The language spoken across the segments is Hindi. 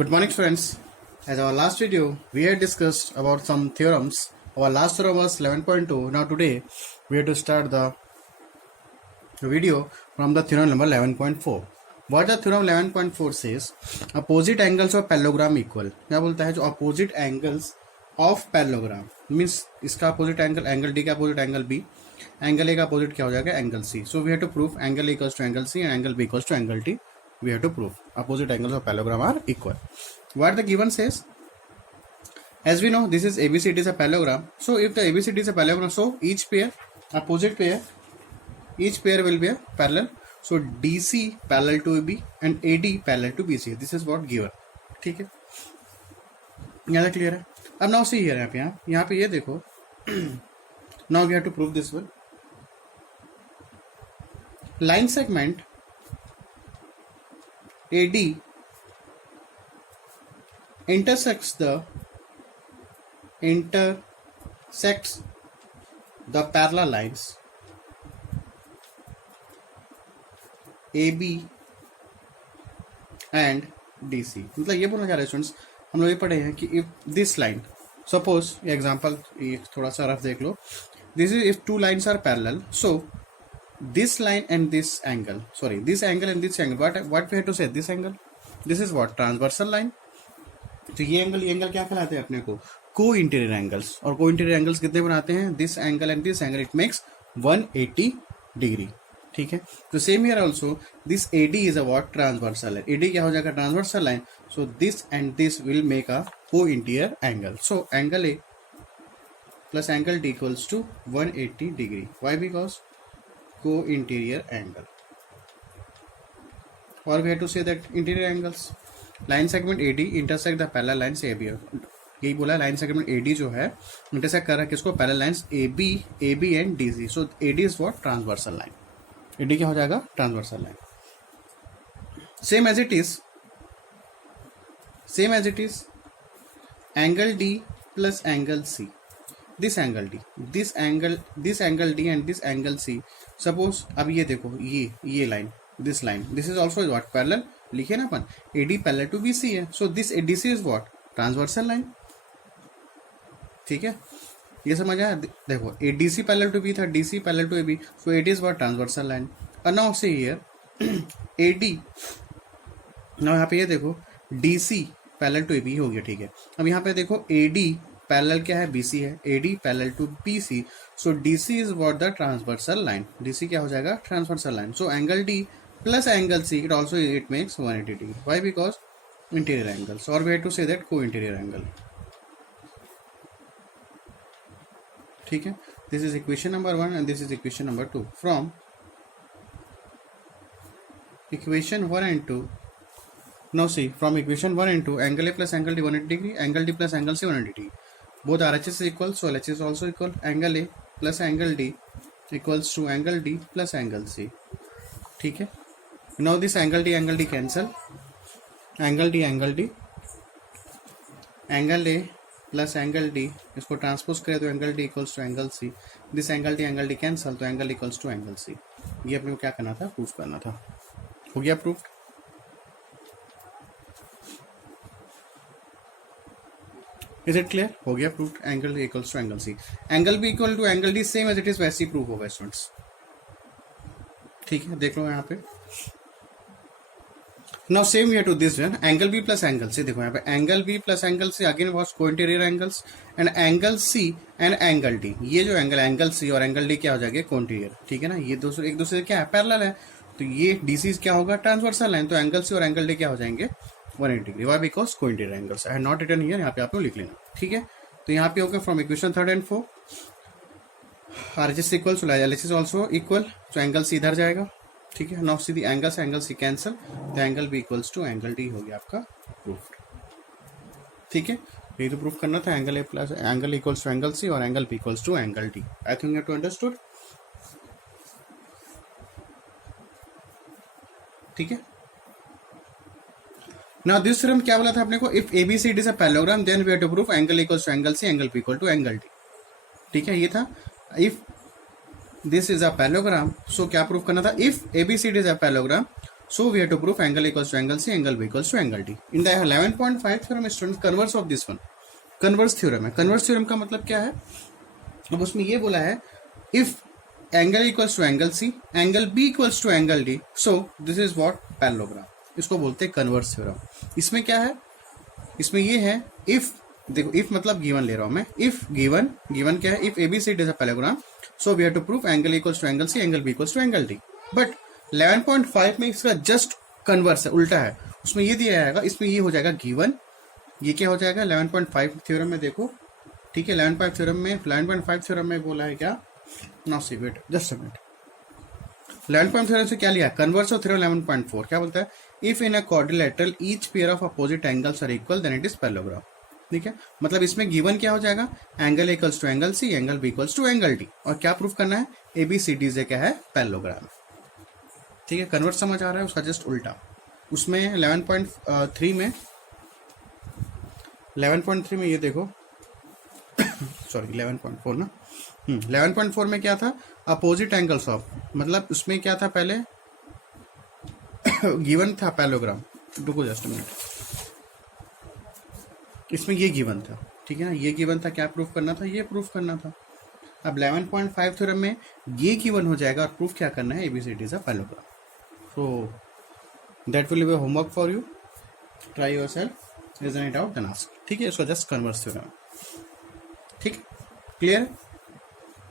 Good morning, friends. As our last video, we had discussed about some theorems. Our last theorem was 11.2. Now today, we have to start the video from the theorem number 11.4. What the theorem 11.4 says, opposite angles of parallelogram equal. क्या बोलता है जो opposite angles of parallelogram means इसका opposite angle D का opposite angle B, angle A का opposite क्या हो जाएगा angle C. So we have to prove angle A equals to angle C and angle B equals to angle D. We have to prove opposite angles of parallelogram are equal. What the given says, as we know this is ABCD is a parallelogram. So if the ABCD is a parallelogram, so each pair opposite pair, each pair will be a parallel. So DC parallel to AB and AD parallel to BC. This is what given. ठीक है, यहाँ तक क्लियर है. अब नाउ सी हियर, यहाँ पे ये देखो. Now we have to prove this one. Line segment AD intersects the parallel lines AB and DC. मतलब ये बोलना चाह रहे स्टूडेंट्स, हम लोग ये पढ़े हैं कि इफ दिस लाइन, सपोज ये एग्जांपल थोड़ा सा रफ देख लो. This is if two lines are parallel, so this line and this angle, this angle and this angle, what we have to say, this angle, this is what, transversal line. तो ये एंगल क्या कहलाते हैं अपने को, को इंटीरियर एंगल्स. और को इंटीरियर एंगल्स कितने बनाते हैं, this angle and this angle, it makes 180 degree. ठीक है, तो same here also this AD is a what, transversal line. AD क्या हो जाएगा, transversal line. So this and this will make a co interior angle. So angle A plus angle D equals to 180 degree. Why, because co-interior angle. Or we have to say that interior angles. Line segment AD intersect the parallel lines AB. यही बोला, लाइन सेगमेंट AD जो है इंटरसेक्ट कर रहा है किसको, parallel lines AB and DC. So AD is what, transversal line. AD क्या हो जाएगा, transversal line. Same as it is angle D plus angle C. this angle D D and this angle C. Suppose अब ये देखो, ये लाइन, this line, this is also what, parallel. लिखे ना अपन, AD पैरेलल टू BC है. So this ADC is what, transversal line. ठीक है, ये समझ आया. देखो ADC पैरेलल टू B था, DC parallel to AB, so AD is what, transversal line. और now say here AD, now यहाँ पे ये देखो DC पैरेलल टू AB हो गया. ठीक है, अब यहाँ पे देखो AD पैरेलल क्या है, BC है. AD parallel to BC. So DC is what, the transversal line. DC क्या हो जाएगा, transversal line. So angle D plus angle C, it also it makes 180 degree. Why, because interior angles. और we have to say that co interior angle. ठीक है, this is equation number 1 and this is equation number 2. From equation 1 and 2, now see, from equation 1 and 2, angle A plus angle D 180 degree, angle D plus angle C 180 degree. Both RHS is equal, so LHS is also equal. Angle A plus angle D equals to angle D plus angle C. ठीक है, now this angle D cancel. Angle D, angle A plus angle D, इसको ट्रांसपोज करें तो angle D equals to angle C. This angle D cancel, तो angle equals to angle C. ये अपने को क्या करना था, प्रूफ करना था. हो गया प्रूफ. इज इट क्लियर, हो गया proof. Angle equals to angle C, angle B equal to angle D, same as it is वैसे ही प्रूफ होगा स्टूडेंट्स. ठीक है, देख लो यहाँ पे. Now same we have to this one, angle B plus angle C. देखो यहाँ पे angle B plus angle C again was co interior angles, and angle C and angle D, ये जो एंगल C और एंगल D क्या हो जाएगा, को इंटीरियर. ठीक है ना, ये एक दूसरे से क्या है, पैरेलल है. तो ये DC क्या होगा, ट्रांसवर्सल लाइन. तो एंगल C और एंगल D क्या हो जाएंगे, 180 डिग्री. वाई, बिकॉज को interior angles. I have not written here, यहाँ पे आपको लिख लेना. ठीक है, तो यहाँ पे होगा from equation 3 and 4, RHS equal to LHS is also equal. तो एंगल C इधर जाएगा. ठीक है, now see the angle C cancel, तो angle B equals to angle D हो गया आपका प्रूफ. ठीक है, ये तो प्रूफ करना था. Angle A plus angle equals to angle C और angle B equals to angle D. I think you to understood. ठीक है, नाउ दिस थ्योरम क्या बोला था अपने को, if ABCD is a parallelogram then we have to prove angle equals to angle C, angle B equal to angle D. ठीक है, ये था. If this is a parallelogram, so क्या प्रूफ करना था, if ABCD is a parallelogram So we have to prove angle equals to angle C, angle B equals to angle D. In the 11.5 theorem, students, converse of this one. Converse theorem है. कन्वर्स थ्योरम का मतलब क्या है? अब उसमें ये बोला है if angle equals to angle C, angle B equals to angle D, so this is what parallelogram. इसको बोलते हैं कन्वर्स थ्योरम. इसमें क्या है? इसमें ये है इफ, देखो इफ मतलब गिवन ले रहा हूं मैं. इफ गिवन क्या है? If ABCD is a parallelogram, so we have to prove angle equals to angle C, angle B equals to angle D. But 11.5 में इसका जस्ट कन्वर्स है, उल्टा है. उसमें ये दिया जाएगा, इसमें ये हो जाएगा गिवन. ये क्या हो जाएगा 11.5 थ्योरम में? देखो ठीक है, 11.5 थ्योरम में बोला है क्या? Now see wait just a minute. 11.5 theorem से क्या लिया? कन्वर्स ऑफ थ्योरम 11.4 क्या बोलता है? If in a quadrilateral each pair of opposite angles are equal then it is parallelogram. ठीक है, मतलब इसमें गिवन क्या हो जाएगा? Angle equals to angle C, angle B equals to angle D. और क्या प्रूफ करना है? एबीसीडी से क्या है? पैरेललोग्राम. ठीक है, कन्वर्स समझ आ रहा है? उसका जस्ट उल्टा. उसमें 11.3 में ये देखो सॉरी 11.4 ना. 11.4 में क्या था? अपोजिट एंगल्स ऑफ, मतलब उसमें क्या था? पहले गिवन था पैरेललोग्राम. रुको जस्ट मिनट. इसमें ये गिवन था, ठीक है ना, ये गिवन था. क्या प्रूफ करना था? ये प्रूफ करना था. अब 11.5 थ्योरम में ये गिवन हो जाएगा और प्रूफ क्या करना है? ABCD is a parallelogram. So that will be homework for you. Try yourself, reason it out then ask. ठीक है, इसको जस्ट कन्वर्स थ्योरम. ठीक है, clear?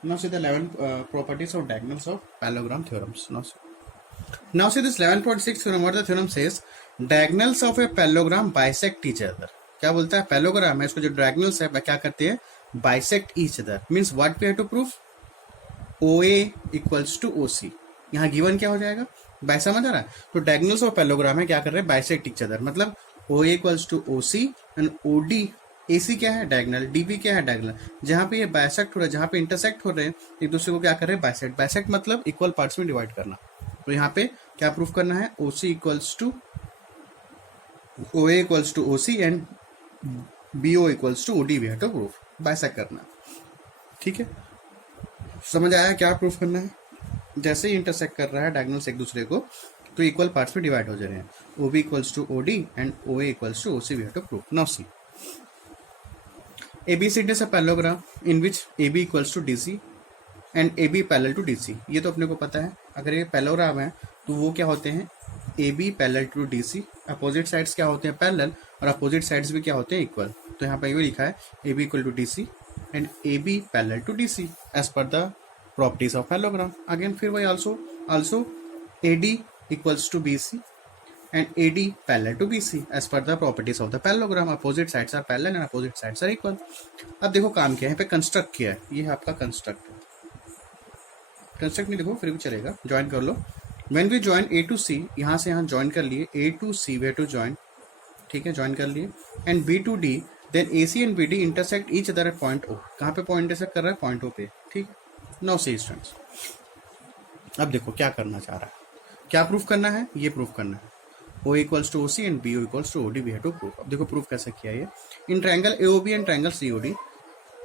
Now see the 11 properties of diagonals of parallelogram theorems. Now see this 11.6 theorem. What the theorem says? Diagonals of a parallelogram bisect each other. क्या बोलता है? पैरेललोग्राम है, इसको जो डायगोनल्स है क्या करते हैं? Bisect each other. Means what we have to proof? OA equals to OC. यहाँ गिवन क्या हो जाएगा? बाय समझ आ रहा है? तो डायगोनल्स ऑफ पैरेललोग्राम है, क्या कर रहे हैं? Bisect each other. मतलब OA equals to OC and OD. AC क्या है? डायगोनल. DB क्या है? डायगोनल. जहां पे ये बाइसेक्ट हो रहा है, जहां पे इंटरसेक्ट हो रहे हैं एक दूसरे को, क्या कर रहे हैं? बाइसेक्ट. बाइसेक्ट मतलब इक्वल पार्ट्स में डिवाइड करना. तो यहाँ पे क्या प्रूफ करना है? OC equals to OA equals to OC and BO equals to OD. We have to proof bisect करना. ठीक है, समझ आया क्या प्रूफ करना है? जैसे ही इंटरसेक्ट कर रहा है डायगोनल्स एक दूसरे को, तो इक्वल पार्ट्स में डिवाइड हो जा रहे हैं. OB equals to OD and OA equals to OC. We have to proof. Now see, ABCD is a parallelogram in which AB equals to DC and AB parallel to DC. ये तो अपने को पता है. अगर ये पैरेललोग्राम है तो वो क्या होते हैं? AB parallel to DC. Opposite sides क्या होते हैं? पैरेलल. और अपोजिट साइड्स भी क्या होते हैं? इक्वल. तो यहाँ पर ये लिखा है AB equal to DC and AB parallel to DC as per the properties of parallelogram. Again फिर वही also AD equals to BC and AD parallel to BC as per the properties of the parallelogram. Opposite sides are parallel and opposite sides are equal. अब देखो काम किया है, यहाँ पे कंस्ट्रक्ट किया है. ये है आपका कंस्ट्रक्ट. कंस्ट्रक्ट नहीं देखो फिर भी चलेगा, ज्वाइन कर लो. When we join A to C, यहाँ से यहाँ ज्वाइन कर लिए. A to C we have to join. ठीक है, ज्वाइन कर लिए. And B to D, then AC and BD intersect each other at point O. कहाँ पे पॉइंट इंटरसेक्ट कर रहा है? पॉइंट O पे. ठीक. Now see स्टूडेंट्स, अब देखो क्या करना चाह रहा है, क्या प्रूफ करना है? ये प्रूफ करना है. O equals to OC and BO equals to OD. we have to prove. अब देखो प्रूफ कैसे किया ये. In triangle AOB and triangle COD,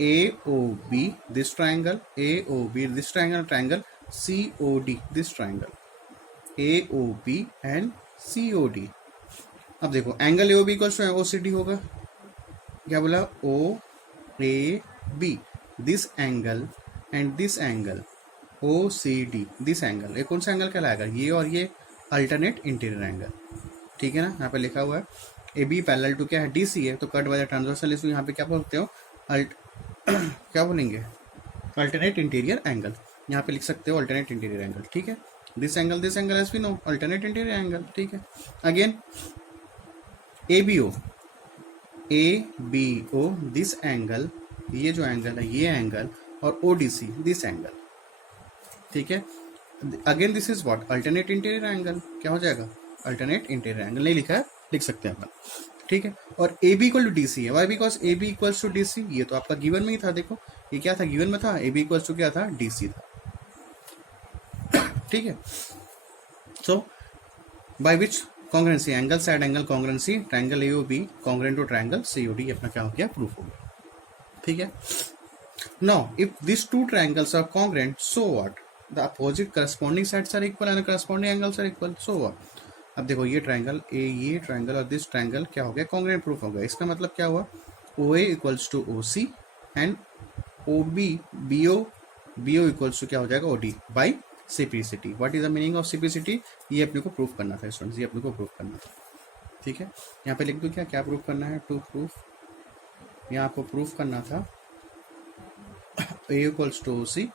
AOB this triangle, AOB this triangle, triangle COD this triangle, AOB and COD. अब देखो angle AOB equals to OCD होगा. क्या बोला? OAB this angle and this angle OCD this angle. ये कौन सा एंगल कहलाएगा? ये और ये अल्टरनेट इंटीरियर एंगल. ठीक है ना, यहाँ पे लिखा हुआ है AB पैरेलल टू क्या है? DC है. तो कट बाय द ट्रांसवर्सल इसको यहाँ पे क्या बोलते हो? क्या बोलेंगे? Alternate interior angle. यहाँ पे लिख सकते हो अल्टरनेट इंटीरियर एंगल. ठीक है, this angle as we know alternate interior angle. ठीक है, अगेन ABO दिस एंगल, ये जो एंगल है ये एंगल, और ODC दिस एंगल. ठीक है, again this is what? Alternate interior angle. क्या हो जाएगा? Alternate interior angle. नहीं लिखा है, लिख सकते हैं अपन. ठीक है, और AB इक्वल टू DC है. Why? Because AB equals to DC. ये तो आपका गिवन में ही था. देखो ये क्या था? गिवन में था. AB इक्वल्स टू क्या था? DC था. ठीक है, so by which congruency? Angle side angle congruency, triangle AOB congruent to triangle COD. अपना क्या हो गया? प्रूफ हो गया. ठीक है, now if this two triangles are congruent, so what? The opposite corresponding sides are equal and the corresponding angles are equal. So what? अब देखो ये ट्राइंगल ये ट्राइंगल और दिस ट्राइंगल क्या हो गया, कॉन्ग्रुएंट प्रूफ हो गया। इसका मतलब क्या हुआ, O A equals to O C and O B B O equals to क्या हो जाएगा, O D by simplicity. What is the meaning of simplicity, ये अपने को प्रूफ करना था स्टूडेंट्स, ये अपने को प्रूफ करना था। ठीक है, यहाँ पे लिख दो क्या क्या प्रूफ करना है, टू प्रूफ, यहाँ आपको प्रूफ करना था A equals to O C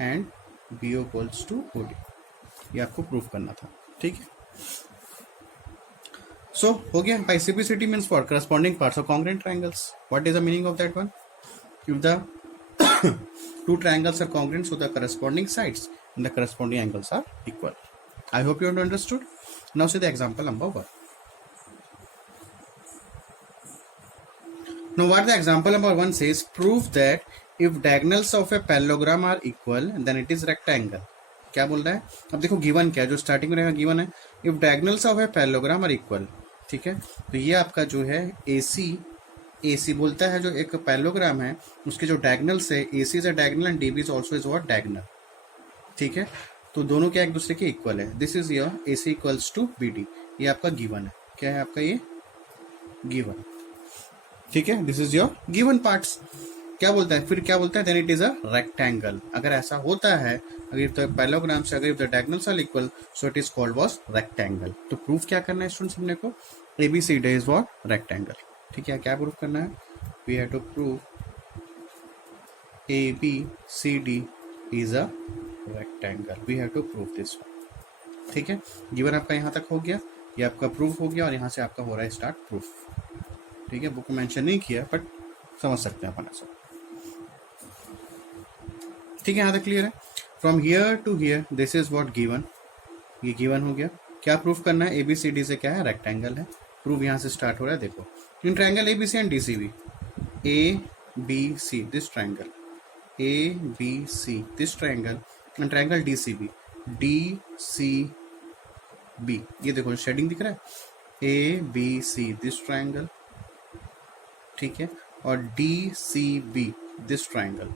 and B equals to O D, ये आपको प्रूफ करना था। ठीक है, सो हो गया। By simplicity means for corresponding parts of congruent triangles. What is the meaning of that one, if the two triangles are congruent so the corresponding sides and the corresponding angles are equal. I hope you have understood. Now see the example number 1. Now what the example number 1 says, prove that if diagonals of a parallelogram are equal then it is rectangle. क्या बोल रहा है, अब देखो गिवन क्या है, जो स्टार्टिंग में रहेगा गिवन है, if diagonals of a parallelogram are equal। ठीक है, तो ये आपका जो है AC बोलता है, जो एक पैरेललोग्राम है उसके जो डायगोनल्स है, AC is a diagonal and DB is also is what, diagonal. ठीक है, तो दोनों क्या एक दूसरे के इक्वल है। This is your AC equals to BD, ये आपका गिवन है। क्या है आपका ये गिवन। ठीक है, this is your given parts. क्या बोलता है फिर, क्या बोलता है, then it is a rectangle. अगर ऐसा होता है, अगर तो पैरेललोग्राम से अगर the diagonals are equal so it is called was rectangle. तो प्रूफ क्या करना है स्टूडेंट्स अपने को, ABCD इज व्हाट, रेक्टेंगल। ठीक है, क्या प्रूफ करना है, we have to prove ABCD is a rectangle, we have to prove this one. ठीक है, गिवन आपका यहाँ तक हो गया, ये आपका प्रूफ हो गया और यहाँ से आपका हो रहा है स्टार्ट प्रूफ। ठीक है, बुक में मेंशन नहीं किया बट समझ सकते हैं अपन ऐसा। ठीक है, यहाँ तक क्लियर है। From here to here this is what given, ये गिवन हो गया। क्या प्रूफ करना है, ABCD से क्या है, रेक्टेंगल है। प्रूफ यहाँ से स्टार्ट हो रहा है, देखो in triangle ABC and DCB, ABC this triangle, ABC this triangle and triangle DCB, DCB, ये देखो शेडिंग दिख रहा है, ABC दिस ट्रायंगल, ठीक है, और DCB this triangle.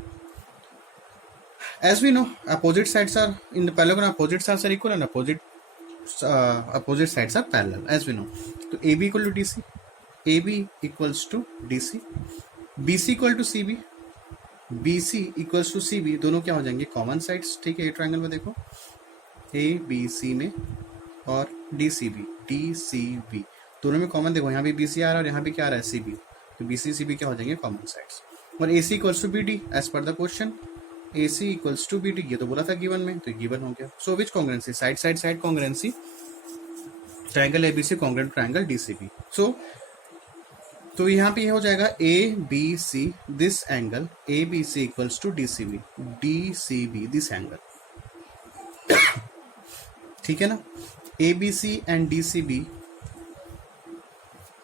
As we know, opposite sides are in the parallelogram, opposite sides are equal and opposite sides are parallel, as we know. तो AB equal to DC, AB equals to DC, BC equal to CB, BC equals to CB, दोनों क्या हो जाएंगे, कॉमन साइड्स। ठीक है, ये ट्रायंगल में देखो ABC में और DCB दोनों में कॉमन, देखो यहाँ भी BC आ रहा है और यहाँ भी क्या आ रहा है, CB, तो BC CB क्या हो जाएंगे, कॉमन साइड्स। और AC equals to BD as per the question, AC equals to BD, ये तो बोला था गिवन में, तो गिवन हो गया। So which congruency, side congruency, triangle ABC congruent triangle DCB। So तो यहाँ पे ये हो जाएगा ABC this angle, ABC equals to DCB this angle. ठीक है ना, ABC and DCB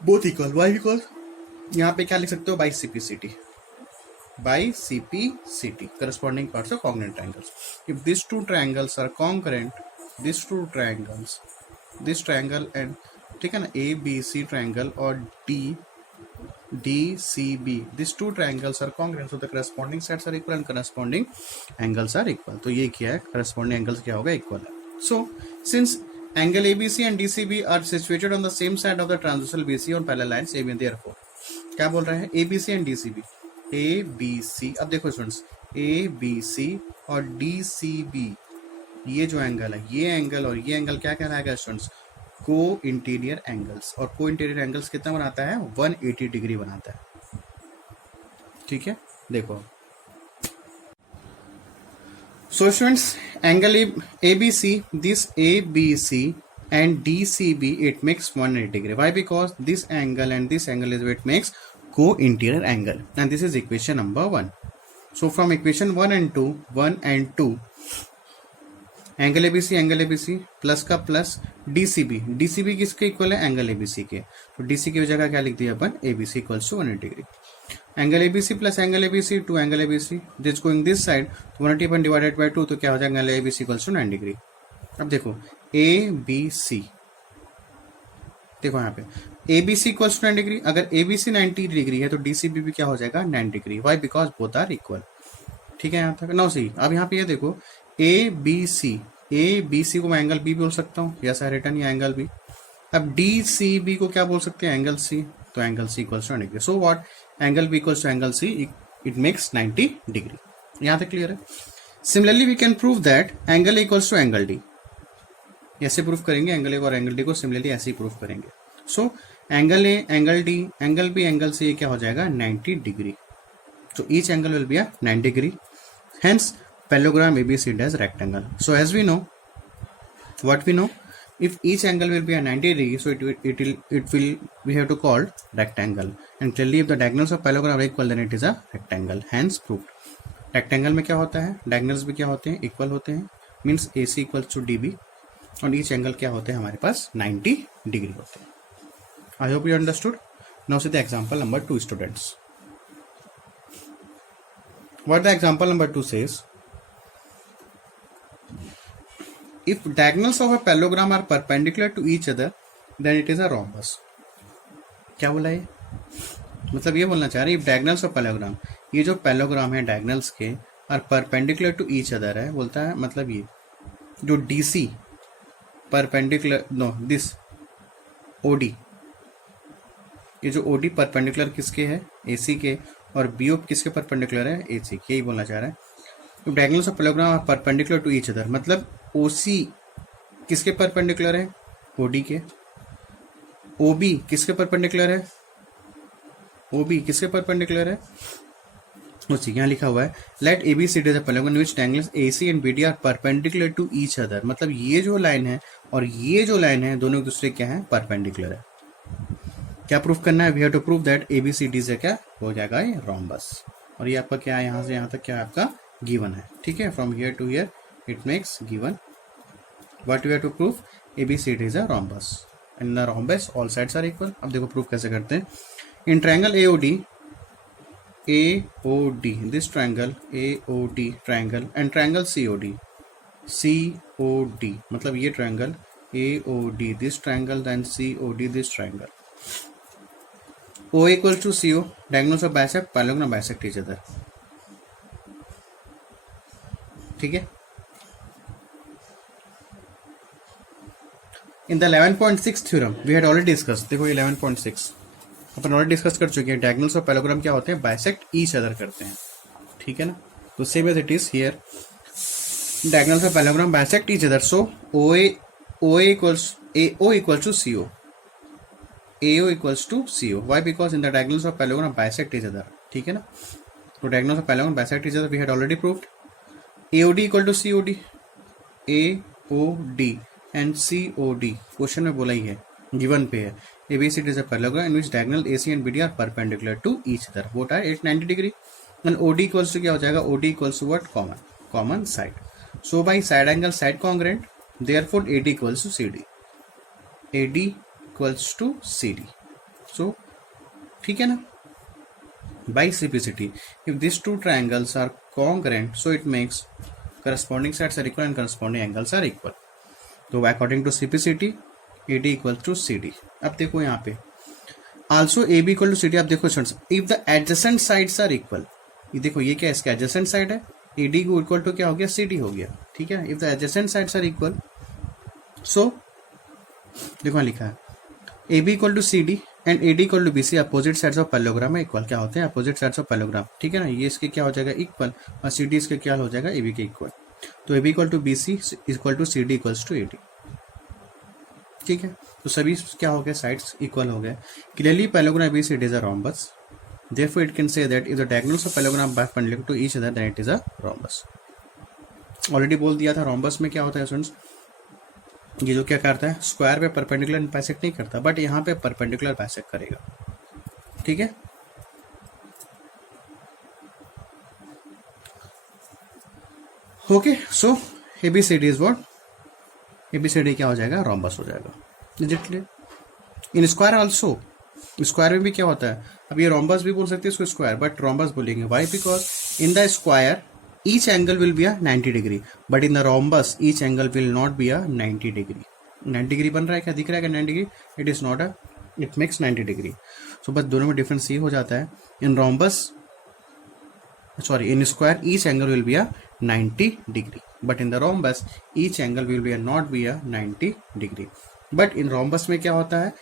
both equal, why because यहाँ पे क्या लिख सकते हो, by CPCT, corresponding parts of congruent triangles. If these two triangles are congruent, this triangle and ठीक है ना, ABC triangle और DCB, these two triangles are congruent, so the corresponding sides are equal and corresponding angles are equal. तो ये क्या है, corresponding angles क्या होगा, equal है। So since angle ABC and DCB are situated on the same side of the transversal BC on parallel lines AB, therefore क्या बोल रहा है, ABC and DCB, ABC, अब देखो स्टूडेंट्स, ABC और DCB, ये जो एंगल है, ये एंगल और ये एंगल क्या कहलाएगा स्टूडेंट्स, को इंटीरियर एंगल्स। और को इंटीरियर एंगल्स कितना बनाता है, 180 डिग्री बनाता है। ठीक है, देखो so students, angle ABC, this ABC and DCB, it makes 180 degree. Why? Because this angle and this angle is what makes co-interior angle, and this is equation number 1. So from equation 1 and 2, angle ABC plus का प्लस DCB किसके इक्वल है, एंगल ABC के, तो DC की जगह क्या लिख दिया अपन, ABC equals to 180 degree. Angle ABC plus angle ABC to angle ABC, this going this side, 180 divided by 2, तो क्या हो जाएगा, angle ABC equals to 9 degree. अब देखो ABC, देखो यहाँ पे ABC इक्वल्स टू 9 डिग्री, अगर ABC 90 डिग्री है तो DCB भी क्या हो जाएगा, 9 degree. Why? Because both are equal. ठीक है, यहाँ तक नो सही। अब यहाँ पे ये देखो ABC को मैं एंगल B बोल सकता हूँ, यस आई रिटर्न ये एंगल B, अब डी सी बी को क्या बोल सकते हैं, एंगल सी, तो angle C equals to 90 degree. So what, angle B equals to angle C, it makes 90 degree. यहाँ तक क्लियर है। Similarly we can prove that angle equals to angle D, ऐसे प्रूफ करेंगे, एंगल ए और एंगल डी को सिमिलरली ऐसे ही प्रूफ करेंगे। So angle A angle D angle B angle C क्या हो जाएगा 90 degree. So each angle will be a 90 degree. Hence, parallelogram ABCD as rectangle. So as we know, what we know, if each angle will be a 90 degree, so it will we have to call rectangle. And clearly, if the diagonals of parallelogram are equal, then it is a rectangle. Hence proved. Rectangle में क्या होता है, diagonals भी क्या होते हैं, equal होते हैं. Means AC equals to DB. और each angle क्या होते हैं हमारे पास 90 degree होते हैं. I hope you understood. Now see the example number 2, students. What the example number 2 says, if diagonals of a parallelogram are perpendicular to each other, then it is a rhombus. क्या बोला ये, मतलब ये बोलना चाह रहे हैं, if diagonals of parallelogram, ये जो parallelogram है diagonals के are perpendicular to each other है, बोलता है मतलब ये जो DC perpendicular, no this OD, ये जो OD परपेंडिकुलर किसके है, AC के, और BO किसके परपेंडिकुलर है, AC के, यही बोलना चाह रहा है। Diagonals of parallelogram are perpendicular to each other, मतलब OC किसके परपेंडिकुलर है, OD के। OB किसके परपेंडिकुलर है, OB किसके परपेंडिकुलर है, OC। यहाँ लिखा हुआ है let ABCD is a parallelogram which diagonals AC and BD are perpendicular to each other, मतलब ये जो लाइन है और ये जो लाइन है दोनों एक दूसरे क्या है, परपेंडिकुलर है। क्या प्रूफ करना है, we have to prove that ABCD से क्या हो जाएगा, ये रोम्बस। और ये आपका क्या है, यहाँ से यहाँ तक क्या आपका गिवन है, ठीक है, from here to here it makes given. What we have to prove, ABCD is a rhombus and the rhombus all sides are equal. अब देखो प्रूफ कैसे करते हैं। In triangle AOD this triangle AOD triangle and triangle COD मतलब ये triangle AOD this triangle then COD this triangle. O equals to CO, diagonals of bisect, parallelogram bisect each other. ठीक है। In the 11.6 theorem, we had already discussed, देखो 11.6 अपन ऑलरेडी डिस्कस कर चुके हैं, diagonals of parallelogram क्या होते हैं, bisect each other करते हैं, ठीक है ना। तो same as it is here, diagonals of parallelogram bisect each other, so AO equals to CO. AO equals to CO. Why? Because in the diagonals of parallelogram bisect each other. ठीक है ना। तो diagonals of parallelogram bisect each other we had already proved. AOD equal to COD. AOD and COD question में बोला ही है, गिवन पे है। ABCD is a parallelogram in which diagonal AC and BD are perpendicular to each other. What are 890 degree? And OD equals to क्या हो जाएगा, OD equals to what, common side. So by side angle side congruent, therefore AD equals to CD. AD equals to CD. So ठीक है ना। By simplicity, if these two triangles are congruent, so it makes corresponding sides are equal and corresponding angles are equal. So according to simplicity, AD equals to CD. अब देखो यहाँ पे also AB equal to CD। आप देखो if the adjacent sides are equal, ये देखो ये क्या है, इसका adjacent side है, AD को equal to क्या हो गया, CD हो गया, ठीक है। if the adjacent sides are equal, so देखो लिखा है AB equal to CD and AD equal to BC opposite sides of parallelogram है इक्वल। क्या होते हैं, अपोजिट साइड्स ऑफ पैरेललोग्राम, ठीक है ना। ये इसके क्या हो जाएगा, इक्वल, और CD इसके क्या हो जाएगा, AB के इक्वल। तो AB equal to BC equal to CD equals to AD, ठीक है। तो सभी क्या हो गए, साइड्स इक्वल हो गए। Clearly parallelogram ABCD is a rhombus, therefore it can say that if the diagonals of parallelogram perpendicular to each other then it is a rhombus. Already बोल दिया था रोम्बस में क्या होता है स्टूडेंट्स, ये जो क्या करता है, स्क्वायर पे परपेंडिकुलर बाइसेक्ट नहीं करता, बट यहाँ पे परपेंडिकुलर बाइसेक्ट करेगा, ठीक है। Okay, so ABCD is what, ABCD क्या हो जाएगा, रोम्बस हो जाएगा। Is it clear? In square also, square में भी क्या होता है, अब ये रोम्बस भी बोल सकते हैं इसको स्क्वायर, बट रोम्बस बोलेंगे। Why? Because in the square each angle will be a 90 degree, but in the rhombus each angle will not be a 90 degree. 90 degree बन रहा है क्या, दिख रहा है क्या 90 degree, it is not a, it makes 90 degree. So बस दोनों में डिफरेंस ये हो जाता है, in rhombus sorry in square each angle will be a 90 degree, but in the rhombus each angle will be a not be a 90 degree. But in rhombus में क्या होता है,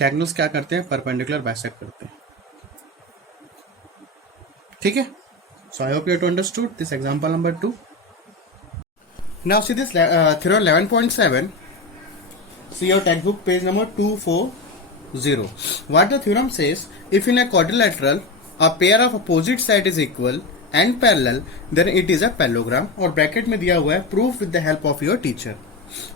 डायगोनल्स क्या करते हैं, परपेंडिकुलर बाइसेक्ट करते हैं। ठीक है, so I hope you to understood this example number 2. Now see this theorem 11.7. See your textbook page number 240. What the theorem says, if in a quadrilateral a pair of opposite side is equal and parallel, then it is a parallelogram. और ब्रैकेट में दिया हुआ है proof with the help of your teacher.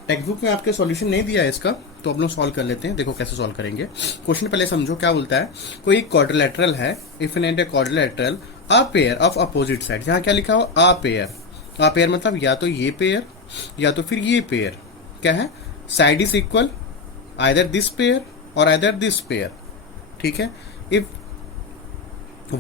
Text book में आपके सॉल्यूशन नहीं दिया है इसका, तो हम लोग सॉल्व कर लेते हैं. देखो कैसे सॉल्व करेंगे. क्वेश्चन पहले समझो क्या बोलता है. कोई क्वाड्रिलेटरल है, if in a quadrilateral a pair of opposite side. यहाँ क्या लिखा हो, अ पेयर. अ पेयर मतलब या तो ये पेयर या तो फिर ये पेयर. क्या है, side is equal either this pair और आइदर दिस पेयर. ठीक है, if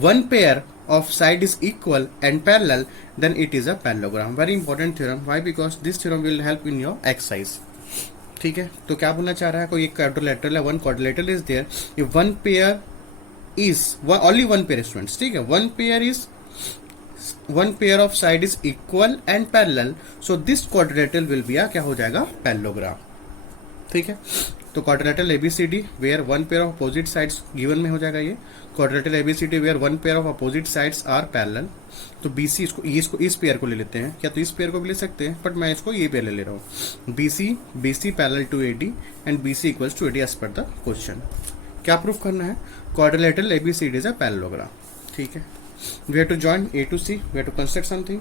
one pair of side is equal and parallel, then it is a parallelogram. Very important theorem. Why? Because this theorem will help in your exercise. ठीक है, तो क्या बोलना चाह रहा है, कोई एक क्वाड्रिलेटरल है, one quadrilateral is there, if one pair is only one pair students. ठीक है, one pair of side is equal and parallel, so this quadrilateral will be क्या हो जाएगा, पैरेललोग्राम. ठीक है, तो quadrilateral ABCD where one pair of opposite sides given में हो जाएगा ये. Quadrilateral ABCD where one pair of opposite sides are parallel. तो बीसी इसको इस पेयर को ले लेते हैं, क्या तो इस पेयर को भी ले सकते हैं, बट मैं इसको ये पेयर ले रहा हूँ. BC parallel to AD and BC equals to AD as per the question. क्या प्रूफ करना है, quadrilateral ABCD is a parallelogram. ठीक है, we have to join A to C, we have to construct something,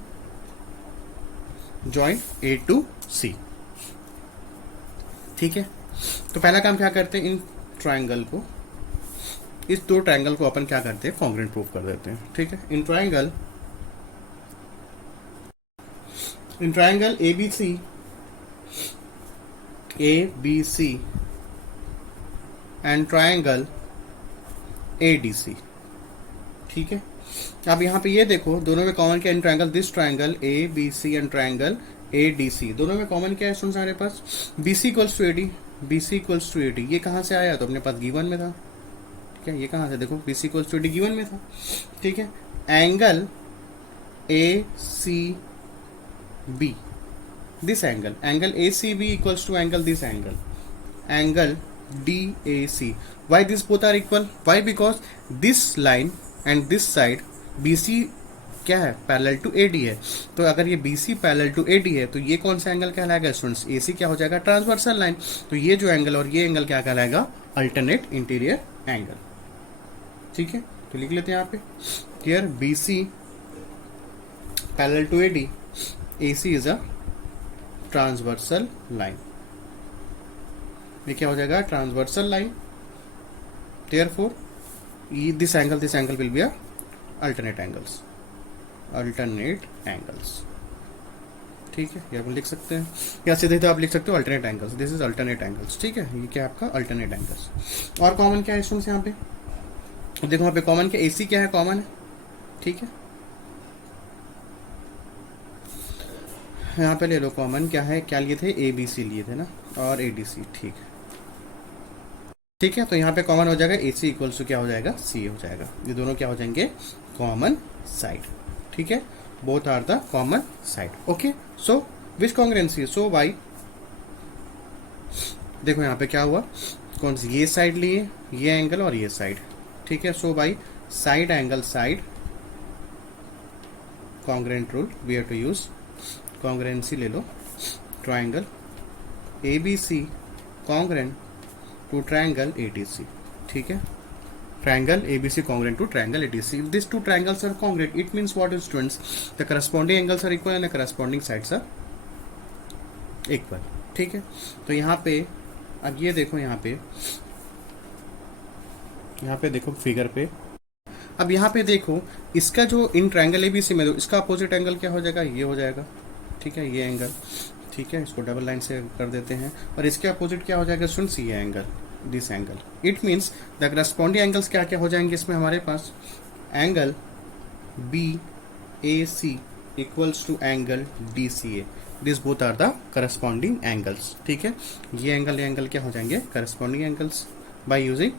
join A to C. ठीक है, तो पहला काम क्या करते हैं, इन ट्राइंगल को, इस दो ट्राइंगल को अपन क्या करते हैं, कॉन्ग्रुएंट प्रूफ कर देते हैं. ठीक है, in triangle ABC and triangle ADC. ठीक है, अब यहाँ पे ये देखो, दोनों में कॉमन क्या है, in triangle this triangle ABC and triangle ADC, दोनों में कॉमन क्या है स्टूडेंट्स हमारे पास, BC इक्वल्स टू AD. ये कहाँ से आया, तो अपने पास गिवन में था. ठीक है, ये कहाँ से, देखो BC equals to AD given में था. ठीक है, angle ACB, this angle ACB equals to angle this angle DAC. Why these both are equal? Why? Because this line and this side BC क्या है, पैरेलल टू AD है. तो अगर ये BC पैरेलल टू AD है, तो ये कौन सा एंगल कहलाएगा स्टूडेंट्स, AC क्या हो जाएगा, ट्रांसवर्सल लाइन. तो ये जो एंगल और ये एंगल क्या कहलाएगा, अल्टरनेट इंटीरियर एंगल. ठीक है, तो लिख लेते हैं यहाँ पे, here BC parallel to AD, AC is a transversal line. ये क्या हो जाएगा, transversal line. Therefore, this angle will be a alternate angles. ठीक है, ये अपन लिख सकते हैं, या सीधे तो आप लिख सकते हो alternate angles. This is alternate angles. ठीक है, ये क्या आपका अल्टरनेट एंगल्स. और कॉमन क्या है स्टूडेंट्स यहाँ पे, देखो यहाँ पे कॉमन क्या, AC क्या है, कॉमन है. ठीक है, यहाँ पे ले लो कॉमन क्या है, क्या लिए थे, ABC लिए थे ना, और ADC. ठीक है, तो यहाँ पे कॉमन हो जाएगा AC इक्वल्स टू क्या हो जाएगा, C हो जाएगा. ये दोनों क्या हो जाएंगे, कॉमन साइड. ठीक है, both are the common side. Okay, so which congruency, so why, देखो यहाँ पे क्या हुआ, कौन सी, ये साइड लिए, ये एंगल और ये साइड. ठीक है, so by side angle side congruent rule we have to use. Congruency ले लो, triangle ABC congruent to triangle ADC. ठीक है, triangle ABC congruent to triangle ADC. If these two triangles are congruent, it means what is students, the corresponding angles are equal and the corresponding sides are equal. ठीक है, तो यहाँ पे अब ये देखो, यहाँ पे देखो फिगर पे, अब यहाँ पे देखो, इसका जो इन ट्राइंगल ABC में, इसका अपोजिट एंगल क्या हो जाएगा, ये हो जाएगा. ठीक है, ये एंगल. ठीक है, इसको डबल लाइन से कर देते हैं, और इसके अपोजिट क्या हो जाएगा स्टूडेंट्स, ये angle, this angle. It means the corresponding angles क्या क्या हो जाएंगे इसमें हमारे पास, angle BAC equals to angle DCA. This both are the corresponding angles. ठीक है, ये एंगल क्या हो जाएंगे, corresponding angles by using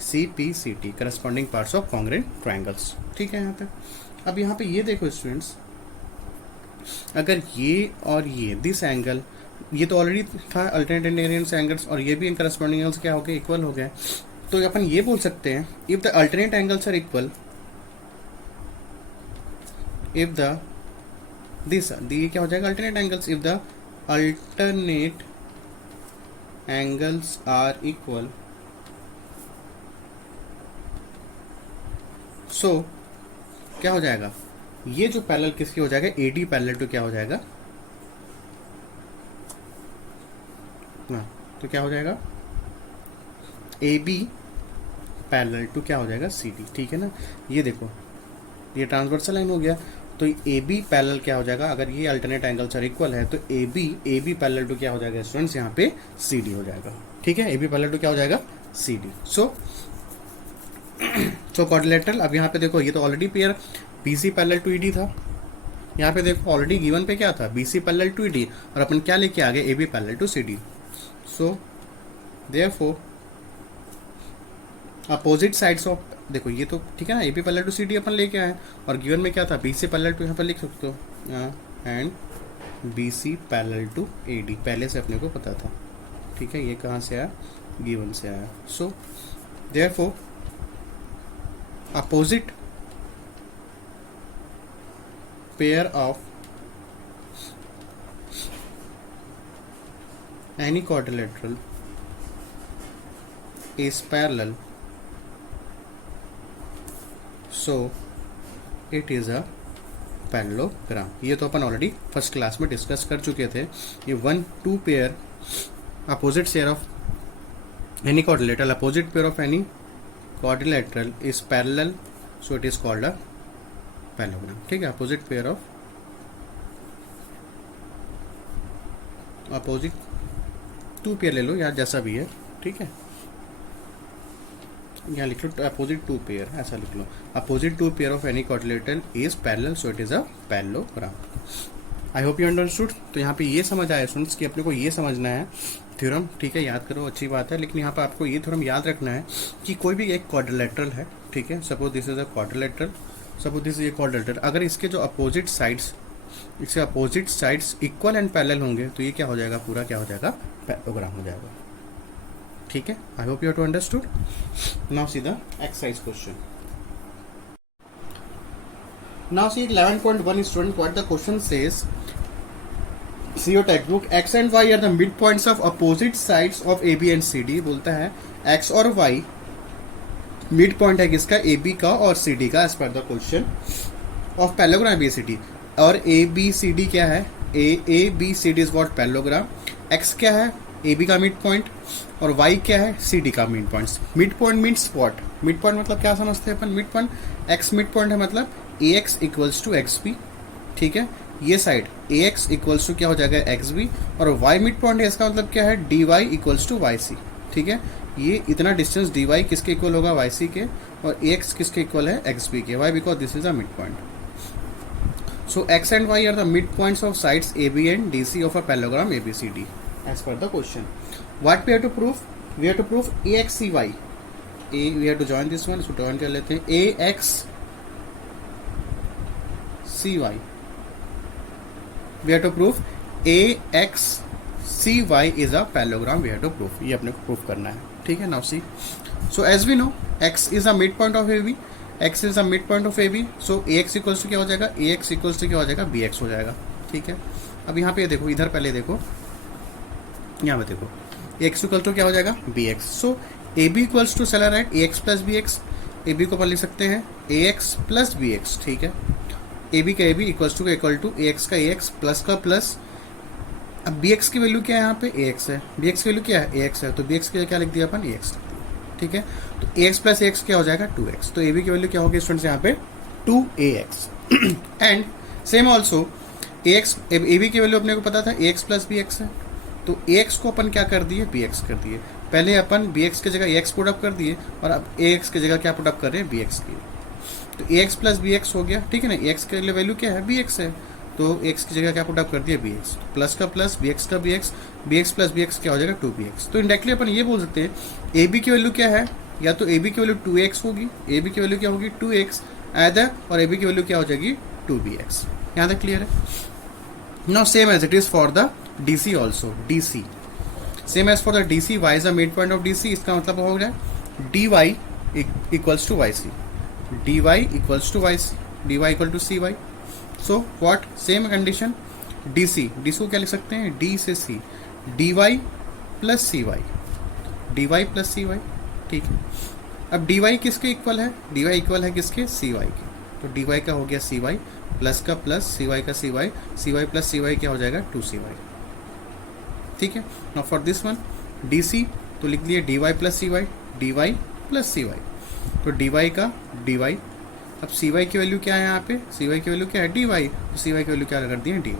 CPCT, corresponding parts of congruent triangles. ठीक है, यहाँ पे अब यहाँ पे ये देखो स्टूडेंट्स, अगर ये और ये दिस एंगल, ये तो ऑलरेडी था अल्टरनेट एंड वेरिएंस एंगल्स, और ये भी करस्पॉन्डिंग एंगल्स क्या हो गए, इक्वल हो गए। तो अपन ये बोल सकते हैं if the alternate angles are equal, if the this ये क्या हो जाएगा alternate angles, if the alternate angles are equal, so क्या हो जाएगा, ये जो पैरेलल किसकी हो जाएगा, AD पैरेलल टू क्या हो जाएगा ना, तो क्या हो जाएगा AB पैरेलल टू क्या हो जाएगा CD, ठीक है ना। ये देखो ये ट्रांसवर्सल लाइन हो गया, तो AB पैरेलल क्या हो जाएगा, अगर ये अल्टरनेट एंगल्स आर इक्वल है तो AB पैरेलल टू क्या हो जाएगा स्टूडेंट्स, यहाँ पे CD हो जाएगा, ठीक है। AB पैरेलल टू क्या हो जाएगा CD। सो क्वाड्रिलेटरल, अब यहाँ पे देखो ये तो already pair BC parallel to ED था, यहाँ पे देखो ऑलरेडी गिवन पे क्या था BC पैरेलल टू ED, और अपन क्या लेके आ गए AB parallel to CD। So therefore opposite sides of, देखो ये तो ठीक है ना, AB पैरेलल टू CD अपन लेके आए, और गिवन में क्या था BC पैरेलल टू, यहाँ पर लिख सकते हो and BC parallel to AD, पहले से अपने को पता था, ठीक है। ये कहाँ से आया, गिवन से आया। सो therefore opposite pair of any quadrilateral is parallel, so it is a parallelogram. ये तो अपन ऑलरेडी फर्स्ट क्लास में डिस्कस कर चुके थे। ये 1 2 pair opposite share of any quadrilateral, opposite pair of any quadrilateral is parallel, so it is called a parallelogram, ठीक है। Opposite pair of, opposite 2 pair ले लो यार, जैसा भी है, ठीक है। यहाँ लिख लो अपोजिट 2 पेयर, ऐसा लिख लो, opposite 2 pair of any quadrilateral is parallel, so it is a parallelogram. I hope you understood. तो यहाँ पे ये समझ आया स्टूडेंट्स कि अपने को ये समझना है थ्योरम, ठीक है, याद करो, अच्छी बात है, लेकिन यहाँ पे आपको ये थ्योरम याद रखना है कि कोई भी एक क्वाड्रिलेटरल है, ठीक है, suppose this is a quadrilateral, suppose this is a quadrilateral, अगर इसके जो अपोजिट साइड्स, इसके opposite sides equal and parallel होंगे तो ये क्या हो जाएगा, पूरा क्या हो जाएगा, पैरेललोग्राम हो जाएगा, ठीक है। I hope you have to understood. Now see the exercise question. Now see 11.1 student, what the question says, see your textbook, x and y are the mid points of opposite sides of AB and CD। बोलता है x और y मिड पॉइंट है किसका, AB का और CD का, as per the question of parallelogram ABCD। और ABCD क्या है, ABCD is what, parallelogram. x क्या है, AB का मिड पॉइंट, और y क्या है, CD का mid point. Mid point means what, mid point मतलब क्या समझते हैं अपन, mid point, x mid point है मतलब AX इक्वल्स टू XB, ठीक है। ये साइड AX इक्वल्स टू क्या हो जाएगा, XB, और y मिड पॉइंट है, इसका मतलब क्या है, DY इक्वल्स टू YC, ठीक है। ये इतना डिस्टेंस DY किसके इक्वल होगा, YC के, और AX किसके इक्वल है, XB के, why because this is a mid point. So x and y are the midpoints of sides AB and DC of a parallelogram ABCD as per the question. What we have to prove? We have to prove AXCY. We have to join this one. इसको join कर लेते हैं, AXCY. We have to prove AXCY is a parallelogram. We have to prove. ये अपने को prove करना है, ठीक है। Now see. So as we know, x is a midpoint of AB. x is the mid point of AB, सो AX इक्वल्स टू क्या हो जाएगा, AX इक्वल्स टू क्या हो जाएगा, BX हो जाएगा, ठीक है। अब यहाँ पे देखो, इधर पहले देखो, यहाँ पे देखो, AX इक्वल टू क्या हो जाएगा, BX। So AB equals to चला right AX plus BX, AB को अपन लिख सकते हैं AX प्लस BX, ठीक है। AB का AB equals to equal to AX का AX प्लस का प्लस, अब BX की वैल्यू क्या है, यहाँ पे AX है, BX की वैल्यू क्या है, AX है, तो BX के लिए क्या लिख दिया अपन, AX, ठीक है। तो AX प्लस AX क्या हो जाएगा, 2x, तो AB की वैल्यू क्या होगी स्टूडेंट्स, यहाँ पे 2AX। And same also AX, AB की वैल्यू अपने को पता था AX प्लस BX है, तो AX को अपन क्या कर दिए, BX कर दिए। पहले अपन BX की जगह AX पुटअप कर दिए, और अब AX की जगह क्या पुटअप कर रहे हैं, BX की, तो AX प्लस BX हो गया, ठीक है ना। AX के लिए वैल्यू क्या है, BX है, तो x की जगह क्या पुटअप कर दिया, BX, प्लस का प्लस, BX का BX, BX प्लस BX क्या हो जाएगा, 2BX। तो इंडायरेक्टली अपन ये बोल सकते हैं AB की वैल्यू क्या है, या तो AB की वैल्यू 2x होगी, AB की वैल्यू क्या होगी, 2x आदर, और AB की वैल्यू क्या हो जाएगी, 2BX। यहाँ तक क्लियर है। Now same as it is for the DC also. DC same as for the DC. Y is the midpoint of DC. इसका मतलब हो गया dy equals to yc. dy equals to yc. dy equal to cy. So what? Same condition. DC को क्या लिख सकते हैं? D से C. dy plus cy. dy plus cy. ठीक है. अब dy किसके इक्वल है? dy इक्वल है किसके? cy के. तो dy का हो गया cy प्लस का प्लस, cy का cy प्लस cy क्या हो जाएगा? 2cy. ठीक है. Now for this one DC तो लिख लिए dy plus cy. dy plus cy. तो dy का dy. अब cy की वैल्यू क्या है यहाँ पे? cy की वैल्यू क्या है? dy. तो cy की वैल्यू क्या कर दी है? dy.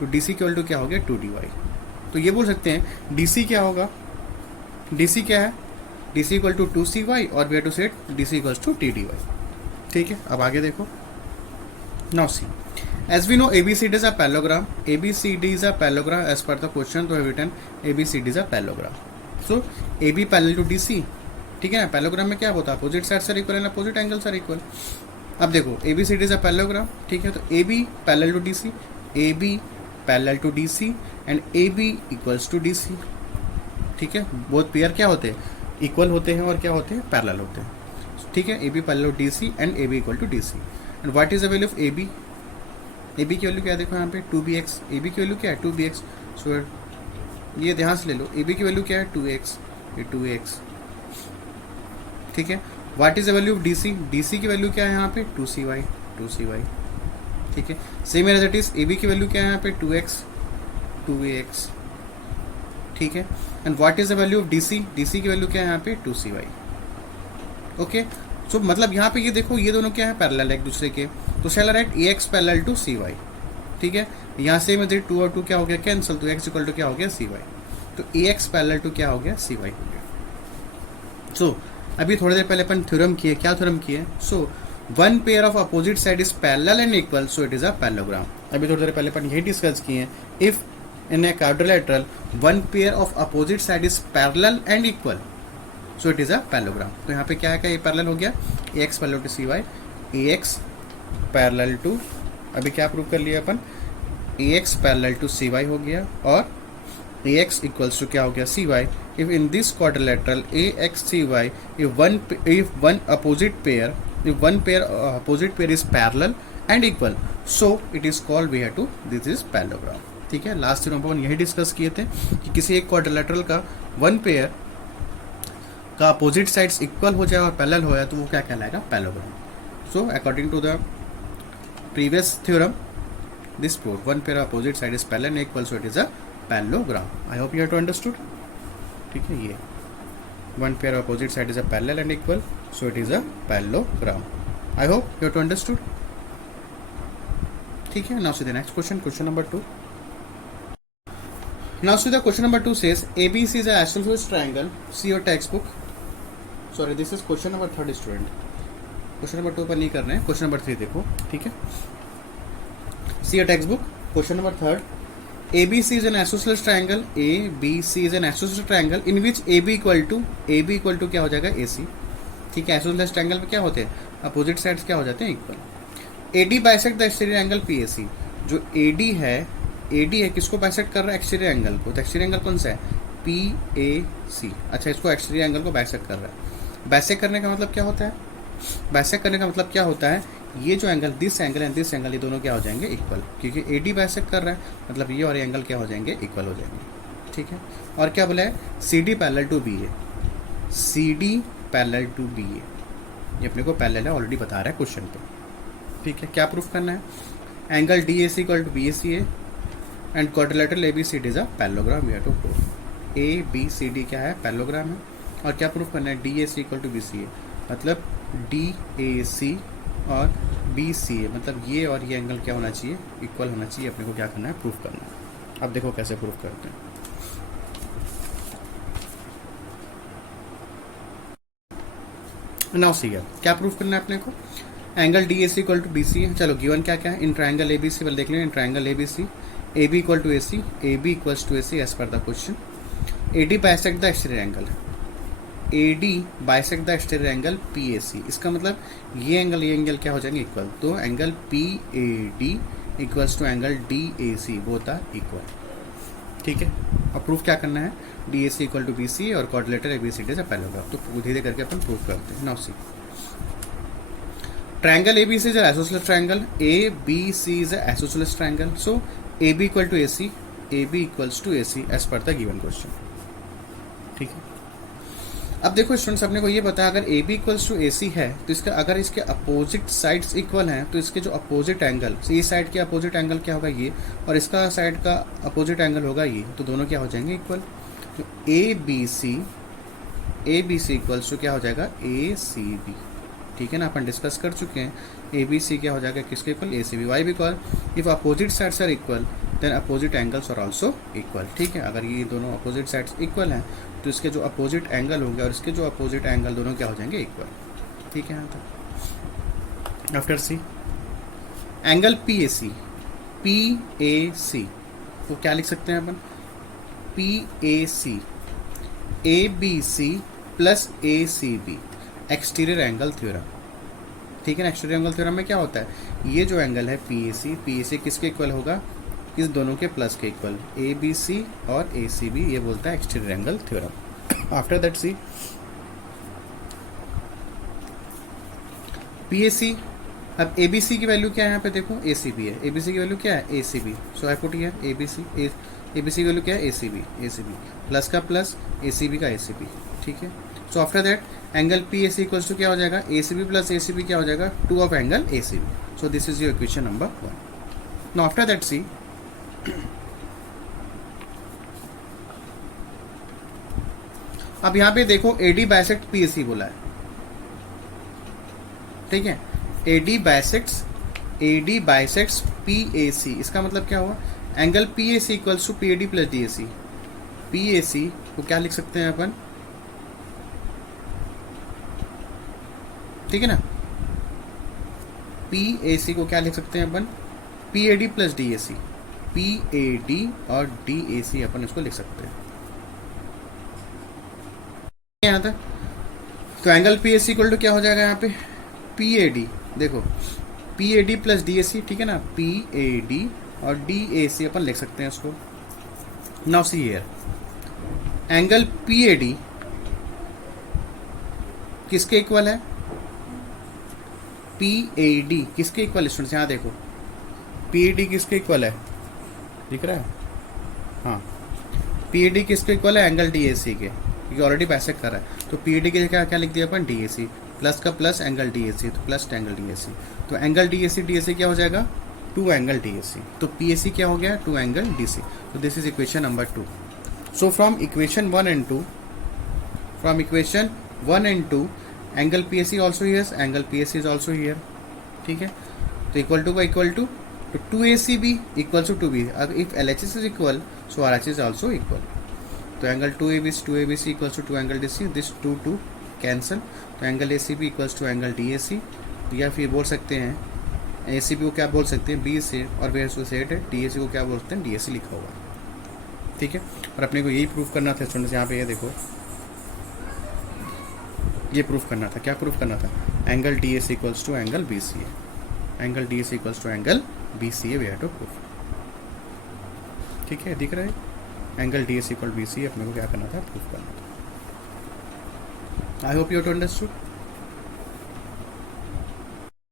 तो DC की वैल्यू क्या हो गया? 2dy. तो ये बोल सकते हैं DC क्या होगा? DC क्या है? DC इक्वल टू 2cy और we have to set DC equals to TDY. ठीक है. अब आगे देखो. Now see, as we know ABCD is a parallelogram. ABCD is a parallelogram as per the question. तो written ABCD is a parallelogram. So AB parallel to DC. ठीक है ना. पैरेललोग्राम में क्या होता है? Opposite sides are equal and opposite angles are equal. अब देखो ABCD इज अ पैरेललोग्राम. ठीक है. तो AB parallel to DC, AB parallel to DC and AB equals to DC. ठीक है. बोथ पेयर क्या होते हैं? इक्वल होते हैं और क्या होते हैं? पैरेलल होते हैं. ठीक है. AB parallel to DC and AB equal to DC. And what is the value of AB? AB की वैल्यू क्या है? देखो यहाँ पे 2bx. AB की वैल्यू क्या है? 2bx. सो ये ध्यान से ले लो. AB की वैल्यू क्या है? 2x. ये 2x. ठीक है. What is the value of DC? DC की वैल्यू क्या है यहाँ पे? 2cy. 2cy. ठीक है. Same as it is AB की वैल्यू क्या है यहाँ पे? 2x. 2ax. ठीक है. And what is the value of DC? DC की वैल्यू क्या है यहाँ पे? 2cy. ओके. सो मतलब यहाँ पे ये देखो ये दोनों क्या है? पैरेलल है एक दूसरे के. तो shall write ax parallel to cy. ठीक है. यहाँ से में 2 और 2 क्या हो गया? कैंसिल. तो x इक्वल टू क्या हो गया? cy. तो ax पैरेलल टू क्या हो गया? cy हो गया. सो अभी थोड़ी देर पहले अपन थ्योरम किए. क्या थ्योरम किए? So one pair of opposite side is parallel and equal, so it is a parallelogram. अभी थोड़ी देर पहले अपन यही डिस्कस किए हैं. If in a quadrilateral one pair of opposite side is parallel and equal, so it is a parallelogram. तो यहाँ पे क्या है? ये पैरेलल हो गया. ax parallel to cy, ax parallel to, अभी क्या प्रूव कर लिया अपन? ax पैरेलल टू cy हो गया और ax इक्वल्स टू क्या हो गया? cy. If in this quadrilateral AXCY, if one opposite pair is parallel and equal, so it is called we have to this is parallelogram. ठीक है. लास्ट थ्योरम पर हम यही डिस्कस किए थे कि किसी एक क्वाड्रिलेटरल का वन पेयर का अपोजिट साइड्स इक्वल हो जाए और पैरेलल हो जाए तो वो क्या कहलाएगा? Parallelogram. So according to the previous theorem this prove one pair opposite side is parallel and equal, so it is a parallelogram. I hope you have to understood. ठीक है. ये one pair opposite side is a parallel and equal, so it is a parallelogram. I hope you have to understood. ठीक है. Now see the next question. Question number 2. Now see the question number 2 says ABC is an isosceles triangle. See your textbook. Sorry, this is question number 3 student. Question number 2 पर नहीं कर रहे हैं. क्वेश्चन नंबर 3 देखो. ठीक है. See your textbook. Question number 3. ABC is an isosceles triangle. ABC is an isosceles triangle in which AB equal to क्या हो जाएगा? AC. ठीक है. isosceles triangle में क्या होते हैं? अपोजिट साइड्स क्या हो जाते हैं? Equal. AD bisect the exterior angle PAC. जो AD है किसको बाइसेक्ट कर रहा है? एक्सटीरियर एंगल को. तो एक्सटीरियर एंगल कौन सा है? PAC. अच्छा, इसको एक्सटीरियर एंगल को बाइसेक्ट कर रहा है. बाइसेक्ट करने का मतलब क्या होता है? बाइसेक्ट करने का मतलब क्या होता है? ये जो angle this angle and this angle ये दोनों क्या हो जाएंगे? इक्वल. क्योंकि AD बाइसेक्ट कर रहा है मतलब ये और ये एंगल क्या हो जाएंगे? इक्वल हो जाएंगे. ठीक है. और क्या बोला है? CD parallel to BA. CD parallel to BA ये अपने को पैरेलल है, ऑलरेडी बता रहा है क्वेश्चन पे. ठीक है. क्या प्रूफ करना है? Angle DAC equal to BAC है and quadrilateral ABCD is a parallelogram. We have to prove ABCD क्या है? पैरेललोग्राम है. और क्या प्रूफ करना है? DAC इक्वल टू BCA मतलब DAC और BCA मतलब ये और ये एंगल क्या होना चाहिए? इक्वल होना चाहिए. अपने को क्या करना है? प्रूफ करना है. अब देखो कैसे प्रूफ करते हैं. नाउ सी क्या प्रूफ करना है अपने को? Angle DAC equal to BCA. चलो गिवन क्या क्या है? इन ट्राइंगल ABC वाले देख लें. In triangle ABC AB equal to AC, AB equals to AC as per the question. AD bisect the exterior angle. AD bisect the exterior angle PAC. इसका मतलब ये एंगल क्या हो जाएंगे? इक्वल. तो angle PAD equals to angle DAC, both are equal. ठीक है, अब प्रूफ क्या करना है, DAC इक्वल टू BC और क्वाड्रिलेटरल ABCD से पैरेलल, तो धीरे करके अपन प्रूफ करते हैं। Now see, triangle ABC is an isosceles triangle, ABC is an isosceles triangle, so AB equal to AC, AB equals to AC as per the given question। ठीक है, अब देखो स्टूडेंट्स, अपने को ये पता है अगर AB इक्वल्स टू AC है तो इसका अगर इसके अपोजिट साइड्स इक्वल हैं तो इसके जो अपोजिट एंगल, ये साइड के अपोजिट एंगल क्या होगा ये, और इसका साइड का अपोजिट एंगल होगा ये, तो दोनों क्या हो जाएंगे इक्वल। तो ABC इक्वल्स टू क्या हो जाएगा ACB। ठीक है ना, अपन डिस्कस कर चुके हैं, ABC क्या हो जाएगा किसके equal, ACB। Why because if opposite sides are equal then opposite angles are also equal. ठीक है, अगर ये दोनों अपोजिट साइड्स इक्वल हैं तो इसके जो अपोजिट एंगल होंगे और इसके जो अपोजिट एंगल दोनों क्या हो जाएंगे इक्वल। ठीक है, यहाँ तक। आफ्टर सी, एंगल PAC तो क्या लिख सकते हैं अपन, PAC ABC plus ACB, exterior angle theorem. ठीक है ना, एक्सटीरियर एंगल थ्योरम में क्या होता है, ये जो एंगल है PAC किसके इक्वल होगा, इस दोनों के प्लस के इक्वल, ABC और ACB, ये बोलता है exterior angle theorem. After that see, PAC, अब ABC की वैल्यू क्या है यहाँ पे देखो, ACB है, ABC की वैल्यू क्या है ACB, so I put here ABC की वैल्यू क्या है ACB, प्लस का प्लस ACB का ACB। ठीक है, so after that angle PAC equals to क्या हो जाएगा ACB प्लस ACB क्या हो जाएगा 2 of angle ACB। So this is your equation number 1। Now after that see, अब यहां पे देखो AD बाइसेक्ट PAC बोला है। ठीक है, AD बाइसेक्ट्स PAC, इसका मतलब क्या हुआ, angle PAC equals to PAD plus DAC। PAC को क्या लिख सकते हैं अपन, ठीक है ना, PAC को क्या लिख सकते हैं अपन, PAD प्लस DAC, PAD और DAC अपन इसको लिख सकते हैं यहाँ तक। तो एंगल PAC इक्वल टू क्या हो जाएगा यहाँ पे PAD, देखो PAD प्लस DAC। ठीक है ना, PAD और DAC अपन लिख सकते हैं इसको। Now see here, angle PAD किसके इक्वल है, PAD किसके इक्वल, स्टूडेंट्स यहाँ देखो PAD किसके इक्वल है, दिख रहा है, हाँ PAD किसके इक्वल है, एंगल DAC के, क्योंकि ऑलरेडी बाइसेक्ट कर रहा है। तो PAD के क्या क्या लिख दिया अपन DAC, प्लस का प्लस एंगल DAC, तो प्लस एंगल DAC, तो एंगल DAC क्या हो जाएगा 2 एंगल DAC, तो PAC क्या हो गया 2 एंगल DC। तो this is equation number 2। So from equation 1 and 2 angle PAC also here, angle PAC is also here. ठीक है, तो equal to by equal to, तो 2ACB इक्वल टू 2B, अगर if LHS is equal so RHS is also equal. तो angle 2ABC equals to 2 angle DC, this 2 cancel, तो angle ACB equals to angle DAC, या फिर बोल सकते हैं ACB को क्या बोल सकते हैं B से, और फिर उसको सेट है DAC को क्या बोलते हैं DAC लिखा हुआ। ठीक है, और अपने को यही प्रूफ करना था स्टूडेंट्स, यहाँ पे ये देखो ये प्रूफ करना था, क्या प्रूफ करना था, angle DAC equals to angle BCA, angle DAC equals to angle BCA we have to proof. ठीक है, दिख रहा है, एंगल DAC इक्वल BCA अपने को क्या करना था, प्रूफ करना था। I hope you to understood.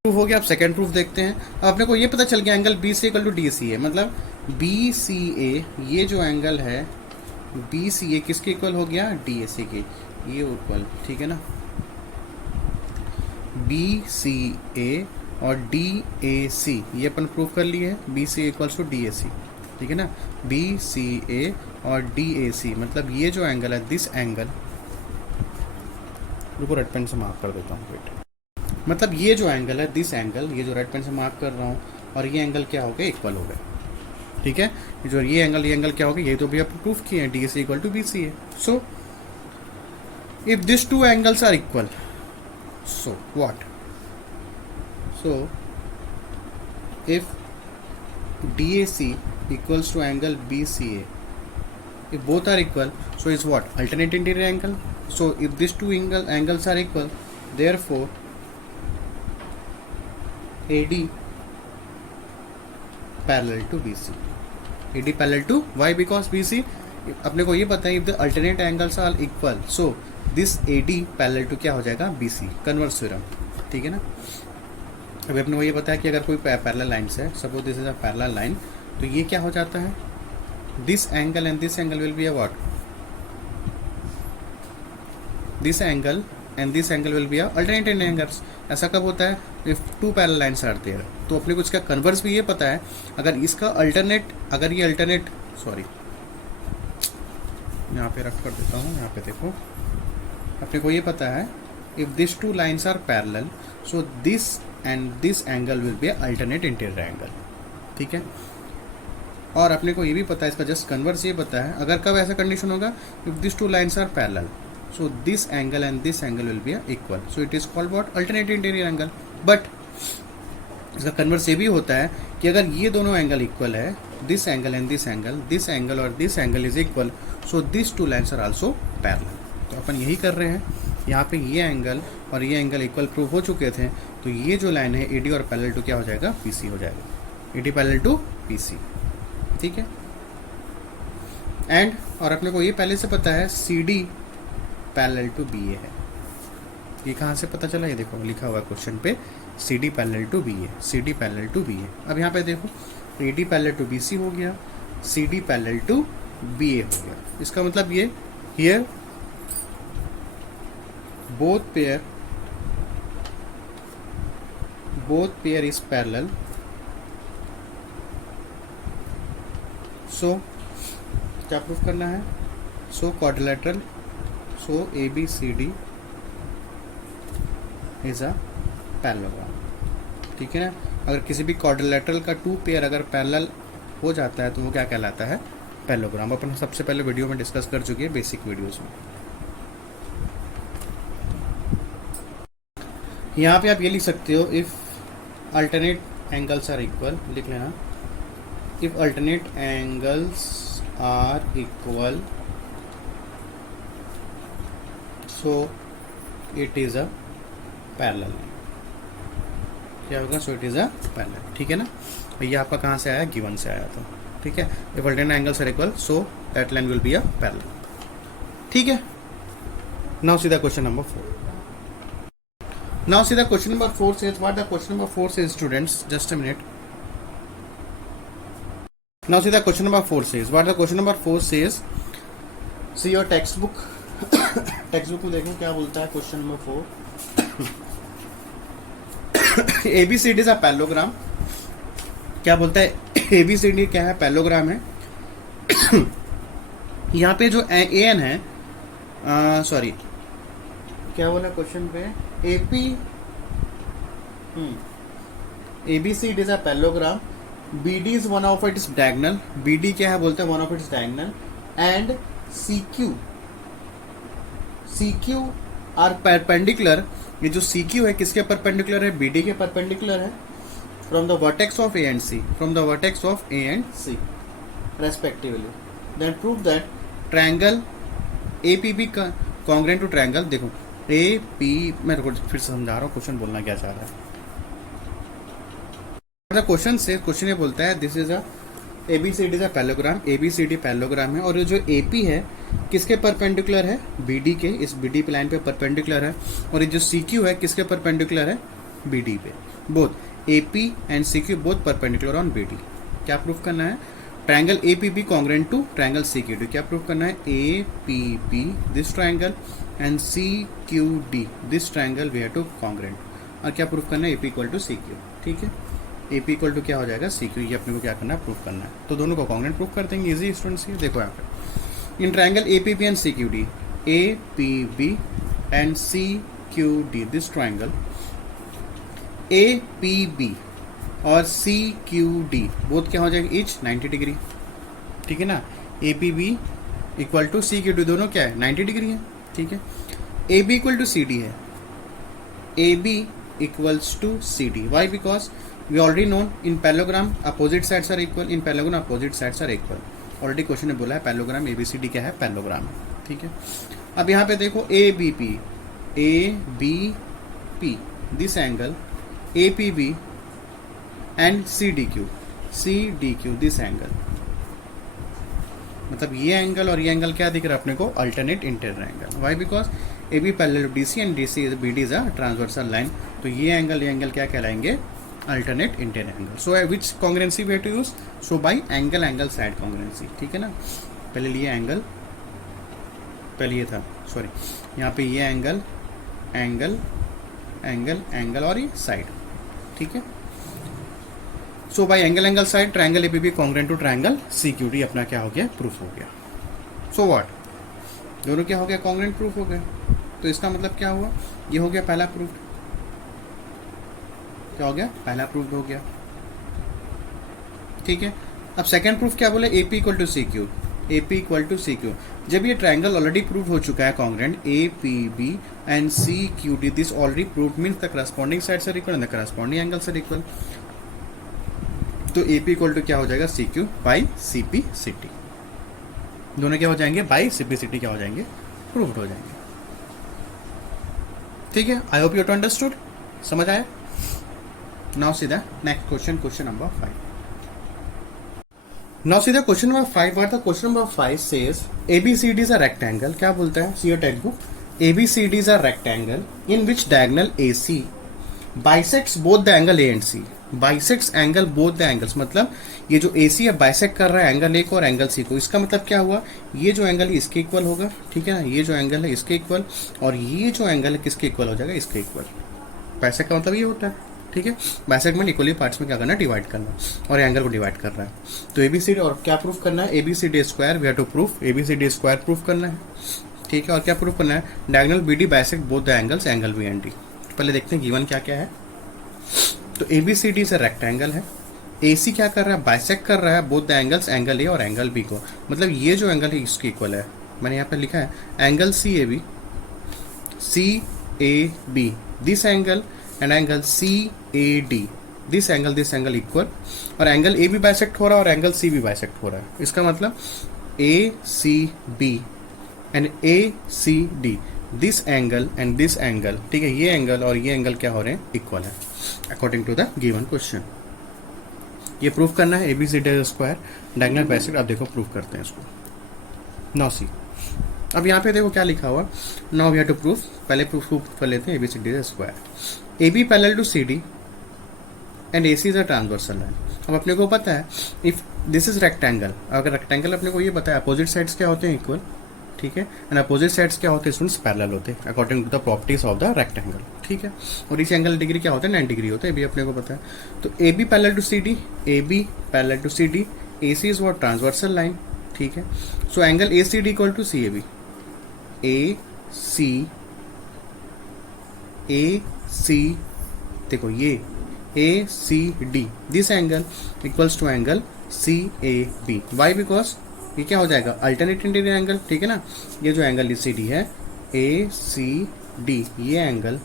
Proof हो गया, अब सेकंड प्रूफ देखते हैं। अब अपने को ये पता चल गया angle BCA equal to DCA, मतलब BCA ये जो एंगल है BCA किसके इक्वल हो गया DAC के, ये इक्वल। ठीक है ना, BCA और DAC ये अपन प्रूफ कर लिए हैं, BCA इक्वल्स टू DAC। ठीक है ना, BCA और DAC मतलब ये जो एंगल है, दिस एंगल, रुको रेड पेन से मार्क कर देता हूँ, वेट, मतलब ये जो एंगल है, दिस एंगल, ये जो रेड पेन से मार्क कर रहा हूँ, और ये एंगल क्या हो गया, इक्वल हो गया। ठीक है, जो ये एंगल क्या हो गया, ये तो भी अपन प्रूफ किए हैं, DAC equal to BCA। So if these two angles are equal, so what, so if DAC equals to angle BCA, if both are equal, so is what, alternate interior angle. So if these two angles are equal, therefore AD parallel to B C, A D parallel to why because B C अपने को ये पता है if the alternate angles are equal so this A D parallel to क्या हो जाएगा बी सी, कन्वर्स थ्योरम, ठीक है ना। अभी अपने को ये पता है कि अगर कोई पैरेलल लाइन्स है, suppose this is a parallel line, तो ये क्या हो जाता है, this angle and this angle will be a what, this angle and this angle will be a alternate angles. ऐसा कब होता है, if two parallel lines are there. तो अपने को इसका कन्वर्स भी ये पता है, अगर इसका अल्टरनेट, अगर ये अल्टरनेट, सॉरी यहाँ पे रख कर देता हूँ, यहाँ पे देखो, अपने को ये पता है if this two lines are parallel so this and this angle will be alternate interior angle, ठीक है। और अपने को ये भी पता है, इसका जस्ट कन्वर्स ये पता है, अगर कब ऐसा कंडीशन होगा, if this two lines are parallel so this angle and this angle will be equal, so it is called what, alternate interior angle. But इसका कन्वर्स ये भी होता है कि अगर ये दोनों एंगल इक्वल है, this angle and this angle और this angle is equal, so this two lines are also parallel. तो अपन यही कर रहे हैं, यहाँ पे ये एंगल और ये एंगल इक्वल प्रूव हो चुके थे, तो ये जो लाइन है एडी और पैरेलल टू क्या हो जाएगा, पीसी हो जाएगा, एडी पैरेलल टू पीसी, ठीक है। एंड और अपने को ये पहले से पता है C D parallel to B A है, ये कहाँ से पता चला, ये देखो लिखा हुआ है क्वेश्चन पे, C D parallel to B A, C D parallel to B A. अब यहाँ पे देखो A D parallel to B C हो गया, C D parallel to B A हो गया। इसका मतलब ये here both pair is parallel, so क्या प्रूफ करना है, so quadrilateral, so A B C D is a parallelogram, ठीक है ना। अगर किसी भी क्वाड्रिलेटरल का टू पेयर अगर पैरेलल हो जाता है तो वो क्या कहलाता है, पैरेललोग्राम। अपन सबसे पहले वीडियो में डिस्कस कर चुके हैं, बेसिक वीडियोस में। यहाँ पे आप ये लिख सकते हो, if alternate angles are equal, लिख लेना, if alternate angles are equal so it is a parallel, क्या होगा, so it is a parallel, ठीक है ना। ये आपका कहाँ से आया, गिवन से आया था, ठीक है। If alternate angles are equal so that line will be a parallel, ठीक है। Now see the question number 4. Now see the question number 4 says, what the question number 4 says, students, just a minute. Now see the question number 4 says, what the question number 4 says, see your textbook. textbook में देखो क्या बोलता है question number 4. ABCD is a parallelogram. क्या बोलता है, ABCD क्या है, पैरेललोग्राम है। यहाँ पे जो AN है, सॉरी क्या बोला क्वेश्चन पे, ABCD is a parallelogram, BD is one of its diagonal, BD क्या है बोलते हैं, one of its diagonal, and CQ are perpendicular। ये जो CQ है किसके परपेंडिकुलर है, BD के परपेंडिकुलर है, from the vertex of A and C, from the vertex of A and C respectively। Then prove that triangle APB congruent to triangle, देखो ए पी, मैं फिर से समझा रहा हूँ क्वेश्चन बोलना क्या चाह रहा है। क्वेश्चन से क्वेश्चन ये बोलता है, this is a ABCD is a parallelogram, ABCD parallelogram है, और ये जो AP है किसके परपेंडिकुलर है, BD के, इस BD लाइन पे परपेंडिकुलर है, और ये जो CQ है किसके परपेंडिकुलर है, BD पे। Both AP and CQ both perpendicular on BD। क्या प्रूफ करना है, triangle APB congruent to triangle CQD। क्या प्रूफ करना है, APB this triangle and CQD this triangle we have to congruent. और क्या प्रूफ करना है, AP इक्वल टू CQ, ठीक है। AP इक्वल टू क्या हो जाएगा, CQ, ये अपने को क्या करना है, प्रूफ करना है। तो दोनों को कॉन्ग्रेंट प्रूफ कर देंगे, इजी स्टूडेंट्स। ये देखो यहाँ पे, in triangle APB and CQD, APB and CQD this triangle, APB और CQD बोथ क्या हो जाएगा, इच 90 डिग्री, ठीक है ना। APB इक्वल टू CQD दोनों क्या है, 90 डिग्री है, ठीक है। AB इक्वल टू CD है, AB equals to CD, why, because we already known in parallelogram opposite sides are equal, in parallelogram opposite sides are equal. Already question ने बोला है पैरेललोग्राम ABCD क्या है, पैरेललोग्राम है, ठीक है। अब यहाँ पे देखो ABP this angle APB and CDQ, C D Q, this angle, मतलब ये एंगल और ये एंगल क्या दिख रहा है अपने को, alternate interior angle. Why? Because A B parallel to D C and D C B D is a transversal line. तो ये एंगल क्या कहलाएंगे, alternate interior angle. So which congruency we have to use, so by angle angle side congruency, ठीक है ना। पहले लिए एंगल, पहले ये था, सॉरी, यहाँ पे ये एंगल एंगल एंगल एंगल और ये साइड, ठीक है। So by angle angle side triangle APB congruent to triangle CQD अपना क्या हो गया, प्रूफ हो गया। सो व्हाट, दोनों क्या हो गया, कॉन्ग्रुएंट प्रूफ हो गए। तो इसका मतलब क्या हुआ, ये हो गया पहला प्रूफ, क्या हो गया, पहला प्रूफ हो गया, ठीक है। अब सेकंड प्रूफ क्या बोले, AP equal to C Q, AP equal to C Q. जब ये ट्रायंगल ऑलरेडी प्रूव हो चुका है congruent APB and CQD, this already proved means the corresponding sides are equal and the corresponding angles are equal. तो AP इक्वल टू क्या हो जाएगा, CQ बाई CP/CT, दोनों क्या हो जाएंगे, बाई CP/CT क्या हो जाएंगे, प्रूव्ड हो जाएंगे, ठीक है। I hope you to understood, समझ आया। Now see the next question, question number 5। Now see the question number 5, where the question number 5 says ABCD is a rectangle. क्या बोलता है, see your textbook, ABCD is a rectangle in which diagonal AC bisects both the angle A and C. Bisects angle both the angles, मतलब ये जो AC है बाइसेक्ट कर रहा है एंगल A को और एंगल C को। इसका मतलब क्या हुआ, ये जो एंगल है इसके इक्वल होगा, ठीक है ना, ये जो एंगल है इसके इक्वल, और ये जो एंगल है किसके इक्वल हो जाएगा, इसके इक्वल। बाइसेक्ट का मतलब ये होता है, ठीक है। बाइसेक्ट में इक्वली पार्ट्स में क्या करना है, डिवाइड करना, और एंगल को डिवाइड कर रहा है। तो ABCD और क्या प्रूफ करना है, ABCD square, we have to proof ABCD square proof करना है, ठीक है। और क्या प्रूफ करना है, diagonal BD bisect both the angles, angle B and D। पहले देखते हैं गिवन क्या क्या है। तो ABCD से रेक्टेंगल है, AC क्या कर रहा है, बाइसेक्ट कर रहा है both the angles, angle A और एंगल B को, मतलब ये जो एंगल है इसके इक्वल है। मैंने यहाँ पे लिखा है angle CAB, CAB, this angle and angle CAD, this angle equal, और एंगल A भी बाइसेक्ट हो रहा है और एंगल C भी बाइसेक्ट हो रहा है। इसका मतलब ACB and ACD, this angle and this angle, ठीक है, ये एंगल और ये एंगल क्या हो रहे हैं, इक्वल है according to the given question. ये प्रूफ करना है ABCD स्क्वायर डायगोनल बाइसेक्ट। अब देखो प्रूफ करते हैं इसको। नाउ सी, अब यहाँ पे देखो क्या लिखा हुआ, now we have to proof, पहले प्रूफ कर लेते हैं ABCD square. AB parallel to CD and AC is a transversal line. अब अपने को पता है इफ दिस इज रेक्टेंगल, अगर रेक्टेंगल अपने को ये पता है अपोजिट साइड्स क्या होते हैं, इक्वल, ठीक है, एंड अपोजिट साइड्स क्या होते हैं स्टूडेंट्स, पैरेलल होते हैं according to the properties of the rectangle, ठीक है। और इस एंगल डिग्री क्या होता है, 90 डिग्री होता है, ये भी अपने को पता है। तो AB parallel to CD, AB parallel to CD, AC is what, transversal line, ठीक है। So angle ACD equal to CAB, AC देखो ये ACD, this angle equals to angle CAB। Why? Because ये क्या हो जाएगा, अल्टरनेट इंटीरियर एंगल, ठीक है ना। ये जो एंगल CD है ACD, ये एंगल,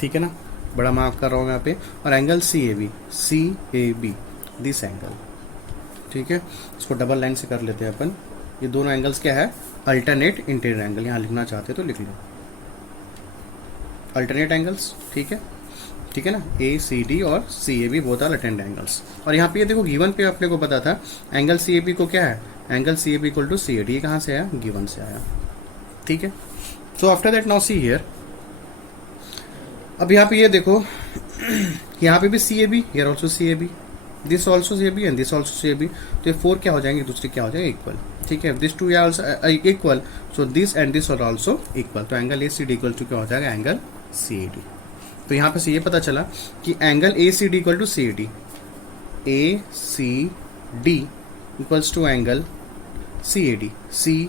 ठीक है ना, बड़ा मार्क कर रहा हूँ यहाँ पे, और एंगल CAB, दिस एंगल, ठीक है। इसको डबल लाइन से कर लेते हैं अपन। ये दोनों एंगल्स क्या है, अल्टरनेट इंटीरियर एंगल। यहाँ लिखना चाहते तो लिख लो अल्टरनेट एंगल्स, ठीक है, ठीक है ना। ACD और CAB both are alternate angles. और यहाँ पे ये देखो गिवन पे अपने को पता था एंगल CAB को क्या है, angle CAB equal to CAD। ये कहाँ से आया, गिवन से आया, ठीक है। So after that now see here, अब यहाँ पे ये देखो यहाँ पे भी CAB, here also CAB, this also CAB and this also CAB। तो ये 4 क्या हो जाएंगे, दूसरे क्या हो जाएगा, इक्वल, ठीक है। This 2 are equal, so this and this are also equal. तो एंगल ACD इक्वल टू क्या हो जाएगा, एंगल CAD। तो यहाँ पे से ये पता चला कि angle ACD equal to CAD, ACD equals to angle CAD, CAD।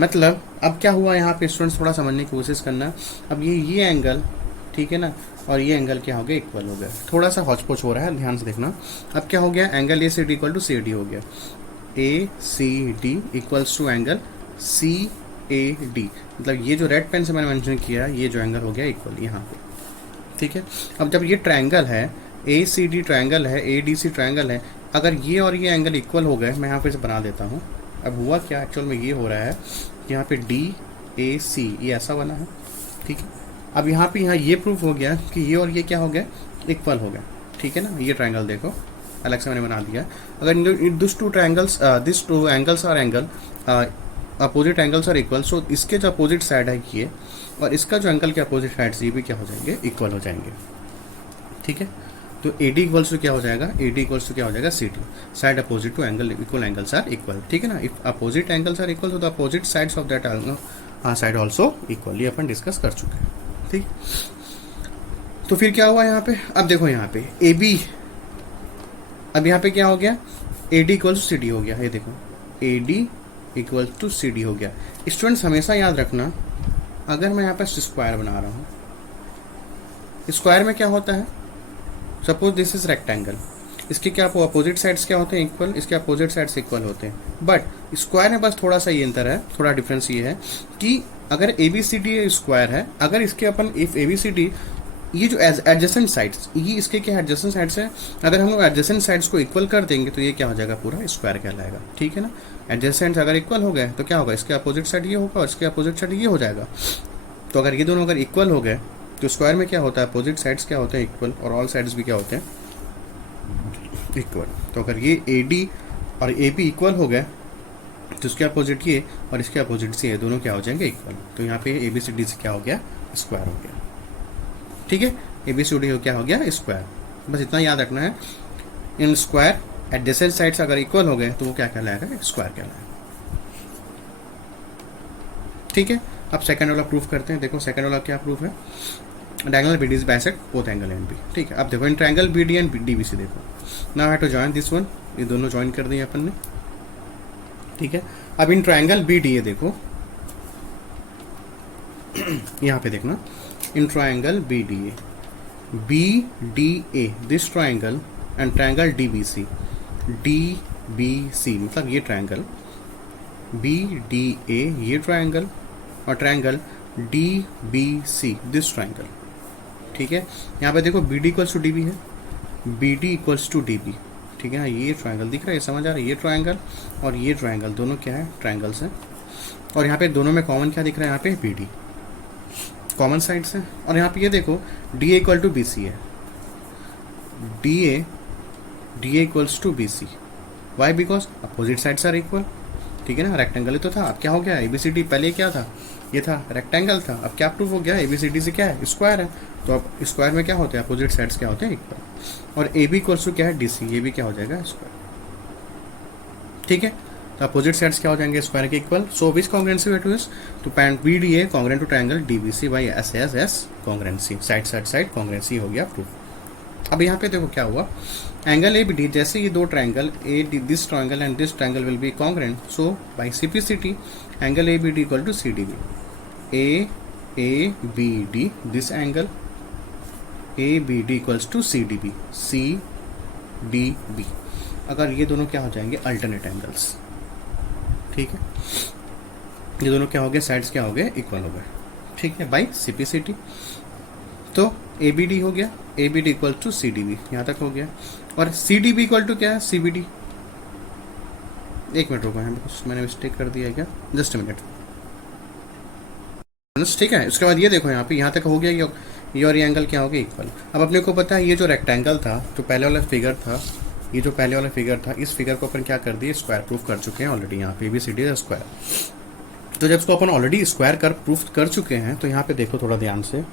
मतलब अब क्या हुआ यहाँ पे स्टूडेंट्स, थोड़ा समझने की कोशिश करना। अब ये एंगल, ठीक है ना, और ये एंगल क्या हो गया, इक्वल हो गया। थोड़ा सा हौच-पौच हो रहा है, ध्यान से देखना। अब क्या हो गया, angle ACD equal to CAD हो गया, ACD equals to angle CAD। मतलब ये जो रेड पेन से मैंने मेंशन किया, ये जो एंगल हो गया इक्वल यहाँ पे, ठीक है। अब जब ये ट्रायंगल है, ACD ट्रायंगल है, ADC ट्रायंगल है, अगर ये और ये एंगल इक्वल हो गए, मैं यहाँ पे से बना देता हूँ। अब हुआ क्या, एक्चुअल में ये हो रहा है, यहाँ पे DAC ये ऐसा बना है, ठीक है, अब यहाँ पे ये प्रूफ हो गया कि ये और ये क्या हो गया, इक्वल हो गया, ठीक है ना। ये ट्रायंगल देखो अलग से मैंने बना दिया। अगर this two angles are angle opposite angles are equal, so इसके जो अपोजिट साइड है ये और इसका जो एंगल के अपोजिट साइड ये भी क्या हो जाएंगे, इक्वल हो जाएंगे, ठीक है। तो AD इक्वल्स टू क्या हो जाएगा, AD इक्वल्स टू क्या हो जाएगा, CD, side opposite to angle equal angles are equal, ठीक है ना। If opposite angles are equal तो the opposite sides of that side also equal, ये अपन डिस्कस कर चुके हैं, ठीक। तो फिर क्या हुआ यहाँ पे, अब देखो यहाँ पे AB, अब यहाँ पे क्या हो गया, AD इक्वल्स टू CD हो गया, ये देखो AD इक्वल टू CD हो गया। स्टूडेंट्स हमेशा याद रखना, अगर मैं यहाँ पे स्क्वायर बना रहा हूँ, स्क्वायर में क्या होता है, सपोज दिस इज रेक्टेंगल, इसके क्या अपोजिट साइड्स क्या होते हैं, इक्वल, इसके अपोजिट साइड्स इक्वल होते हैं। बट स्क्वायर में बस थोड़ा सा ये अंतर है, थोड़ा डिफरेंस ये है कि अगर ABCD स्क्वायर है, अगर इसके अपन इफ ABCD ये जो एडजेसेंट साइड्स, ये इसके क्या एडजेसेंट साइड्स है, अगर हम लोग एडजेसेंट साइड्स को इक्वल कर देंगे तो ये क्या हो जाएगा, पूरा स्क्वायर कहलाएगा, ठीक है ना। एडजेसेंट अगर इक्वल हो गए तो क्या होगा, इसके अपोजिट साइड ये होगा और इसके अपोजिट साइड ये हो जाएगा। तो अगर ये दोनों अगर इक्वल हो गए तो स्क्वायर में क्या होता है, अपोजिट साइड्स क्या होते हैं, इक्वल, और ऑल साइड्स भी क्या होते हैं, इक्वल। तो अगर ये AD और AB इक्वल हो गए तो इसके अपोजिट ये और इसके अपोजिट से ये दोनों क्या हो जाएंगे, इक्वल। तो यहाँ पे ABCD से क्या हो गया, स्क्वायर हो गया, ठीक है। ABCD क्या हो गया, स्क्वायर। बस इतना याद रखना है, इन स्क्वायर एडजेसेंट साइड्स अगर इक्वल हो गए तो वो क्या कहलाएगा, स्क्वायर कहलाएगा, ठीक है। अब सेकंड वाला प्रूफ करते हैं। देखो सेकंड वाला क्या प्रूफ है, diagonal BD is bisect both angle and B, ठीक है। अब देखो in triangle BD and DBC, देखो now have to join this one, ये दोनों ज्वाइन कर दिए अपन ने, ठीक है। अब इन ट्रायंगल BD ये देखो यहाँ पे देखना, in triangle BDA this triangle and triangle DBC मतलब ये ट्रायंगल BDA ये ट्रायंगल और ट्रायंगल DBC दिस ट्रायंगल, ठीक है। यहाँ पे देखो BD इक्वल्स टू DB है, BD इक्वल्स टू DB, ठीक है ना। ये ट्रायंगल दिख रहा है, समझ आ रहा है, ये ट्रायंगल और ये ट्रायंगल दोनों क्या है, ट्रायंगल्स हैं। और यहाँ पे दोनों में कॉमन क्या दिख रहा है, यहाँ पे BD कॉमन साइड्स है। और यहाँ पे ये देखो DA इक्वल टू BC है, DA equals to BC, why, because opposite sides are equal, ठीक है ना। रेक्टेंगल ही तो था, अब क्या हो गया, ABCD पहले क्या था, ये था रेक्टेंगल था, अब क्या प्रूफ हो गया, ABCD से क्या है, स्क्वायर है। तो अब स्क्वायर में क्या होते हैं, अपोजिट साइड्स क्या होते हैं, इक्वल। और AB इक्वल्स टू क्या है, DC, ये भी क्या हो जाएगा, स्क्वायर, ठीक है। तो अपोजिट साइड्स क्या हो जाएंगे, स्क्वायर के equal. So which congruency way to is to pant BDA congruent to triangle DBC by S congruency, side congruency हो गया प्रूफ। अब यहाँ पे देखो क्या हुआ, एंगल ABD, जैसे ये दो ट्रायंगल this triangle and this triangle will be congruent, so by CPCT angle ABD equal to CDB, ABD this angle ABD equals to CDB, CDB। अगर ये दोनों क्या हो जाएंगे, अल्टरनेट एंगल्स, ठीक है। ये दोनों क्या हो गए, साइड्स क्या हो गए, इक्वल हो गए, ठीक है, बाई CPCT। तो ABD हो गया, ABD इक्वल टू CDB, यहाँ तक हो गया। और CDB इक्वल टू क्या है, CBD। एक मिनट रुको, मैंने मिस्टेक कर दिया क्या, जस्ट अ मिनट, ठीक है। उसके बाद ये देखो यहाँ पे, यहाँ तक हो गया ये और ये एंगल क्या हो गया, इक्वल। अब अपने को पता है ये जो रेक्टेंगल था, जो पहले वाला फिगर था, ये जो पहले वाला फिगर था, इस फिगर को अपन क्या कर दिए, स्क्वायर प्रूफ कर चुके हैं ऑलरेडी। यहाँ पे ABCD स्क्वायर, तो जब इसको अपन ऑलरेडी स्क्वायर कर प्रूफ कर चुके हैं, तो यहाँ पे देखो थोड़ा ध्यान से।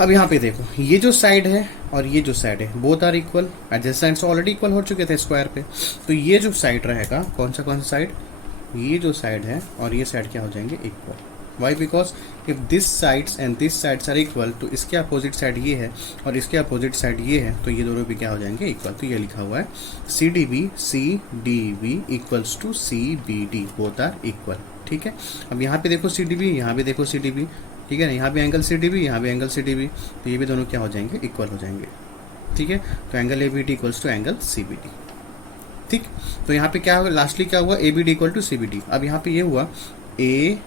अब यहाँ पे देखो ये जो साइड है और ये जो साइड है, both are equal, adjacent already equal हो चुके थे स्क्वायर पे। तो ये जो साइड रहेगा, कौन सा साइड, ये जो साइड है और ये साइड क्या हो जाएंगे, equal. Why, because if this sides and this sides are equal, तो इसके अपोजिट साइड ये है और इसके अपोजिट साइड ये है, तो ये दोनों भी क्या हो जाएंगे, इक्वल। तो ये लिखा हुआ है CDB equals to CBD, both are equal, ठीक है। अब यहाँ पे देखो CDB, यहाँ भी देखो CDB, ठीक है ना, यहाँ भी एंगल CDB, यहाँ भी एंगल CDB, तो ये भी दोनों क्या हो जाएंगे, इक्वल हो जाएंगे, ठीक है। तो angle ABD equals to angle CBD, ठीक। तो यहाँ पे क्या होगा, लास्टली क्या हुआ, ABD इक्वल टू CBD। अब यहाँ पे ये हुआ ABD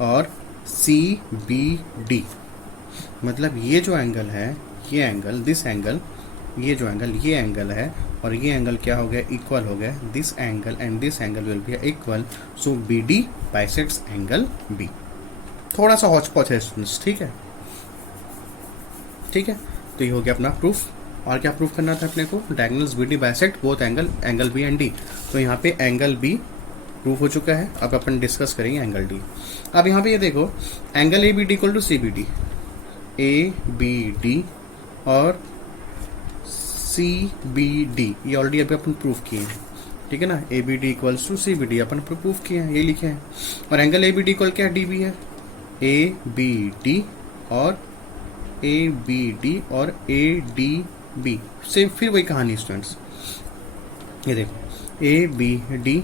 और CBD, मतलब ये जो एंगल है, ये एंगल, दिस एंगल ये जो एंगल, ये एंगल है और ये एंगल क्या हो गया, इक्वल हो गया, this angle and this angle will be equal, so B D bisects angle B. थोड़ा सा हौच पौच है स्टूडेंट्स, ठीक है, ठीक है। तो ये हो गया अपना प्रूफ। और क्या प्रूफ करना था अपने को, diagonals B D bisect both angle B and D. तो यहाँ पे एंगल बी प्रूफ हो चुका है। अब अपन डिस्कस करेंगे एंगल डी। अब यहाँ पे ये देखो, angle A B D equal to C B D, A B D और सी बी डी, ये ऑलरेडी अभी अपन प्रूफ किए हैं, ठीक है ना। A B D equals to C B D अपन प्रूफ किए हैं, ये लिखे हैं। और angle A B D equal क्या है, डी बी है, ए बी डी और ए बी डी और ए डी बी, सेम फिर वही कहानी स्टूडेंट्स। ये देखो ए बी डी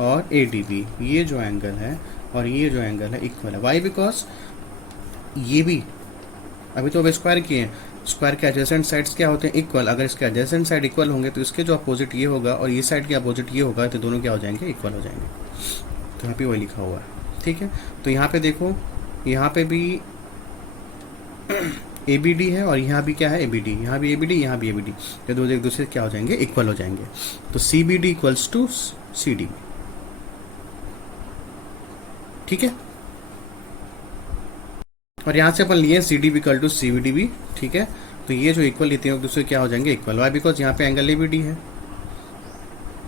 और ए डी बी, ये जो एंगल है और ये जो एंगल है इक्वल है। वाई, बिकॉज ये भी अभी तो अब स्क्वायर किए हैं, स्क्वायर के एडजेसेंट साइड्स क्या होते हैं, इक्वल। अगर इसके एडजेसेंट साइड इक्वल होंगे तो इसके जो अपोजिट ये होगा और ये साइड के अपोजिट ये होगा, तो दोनों क्या हो जाएंगे, इक्वल हो जाएंगे। तो यहाँ पे वही लिखा हुआ है, ठीक है। तो यहाँ पे देखो, यहाँ पे भी ए बी डी है और यहाँ भी क्या है, ए बी डी, यहाँ भी ए बी डी, यहाँ भी ए बी डी, ये दो एक दूसरे क्या हो जाएंगे, इक्वल हो जाएंगे। तो C B D equals to C D, ठीक है। और यहाँ से अपन लिए C D B equal to C B D B, ठीक है। तो ये जो इक्वल लेते हैं एक दूसरे क्या हो जाएंगे, इक्वल। वाई, बिकॉज यहाँ पे एंगल ए बी डी है,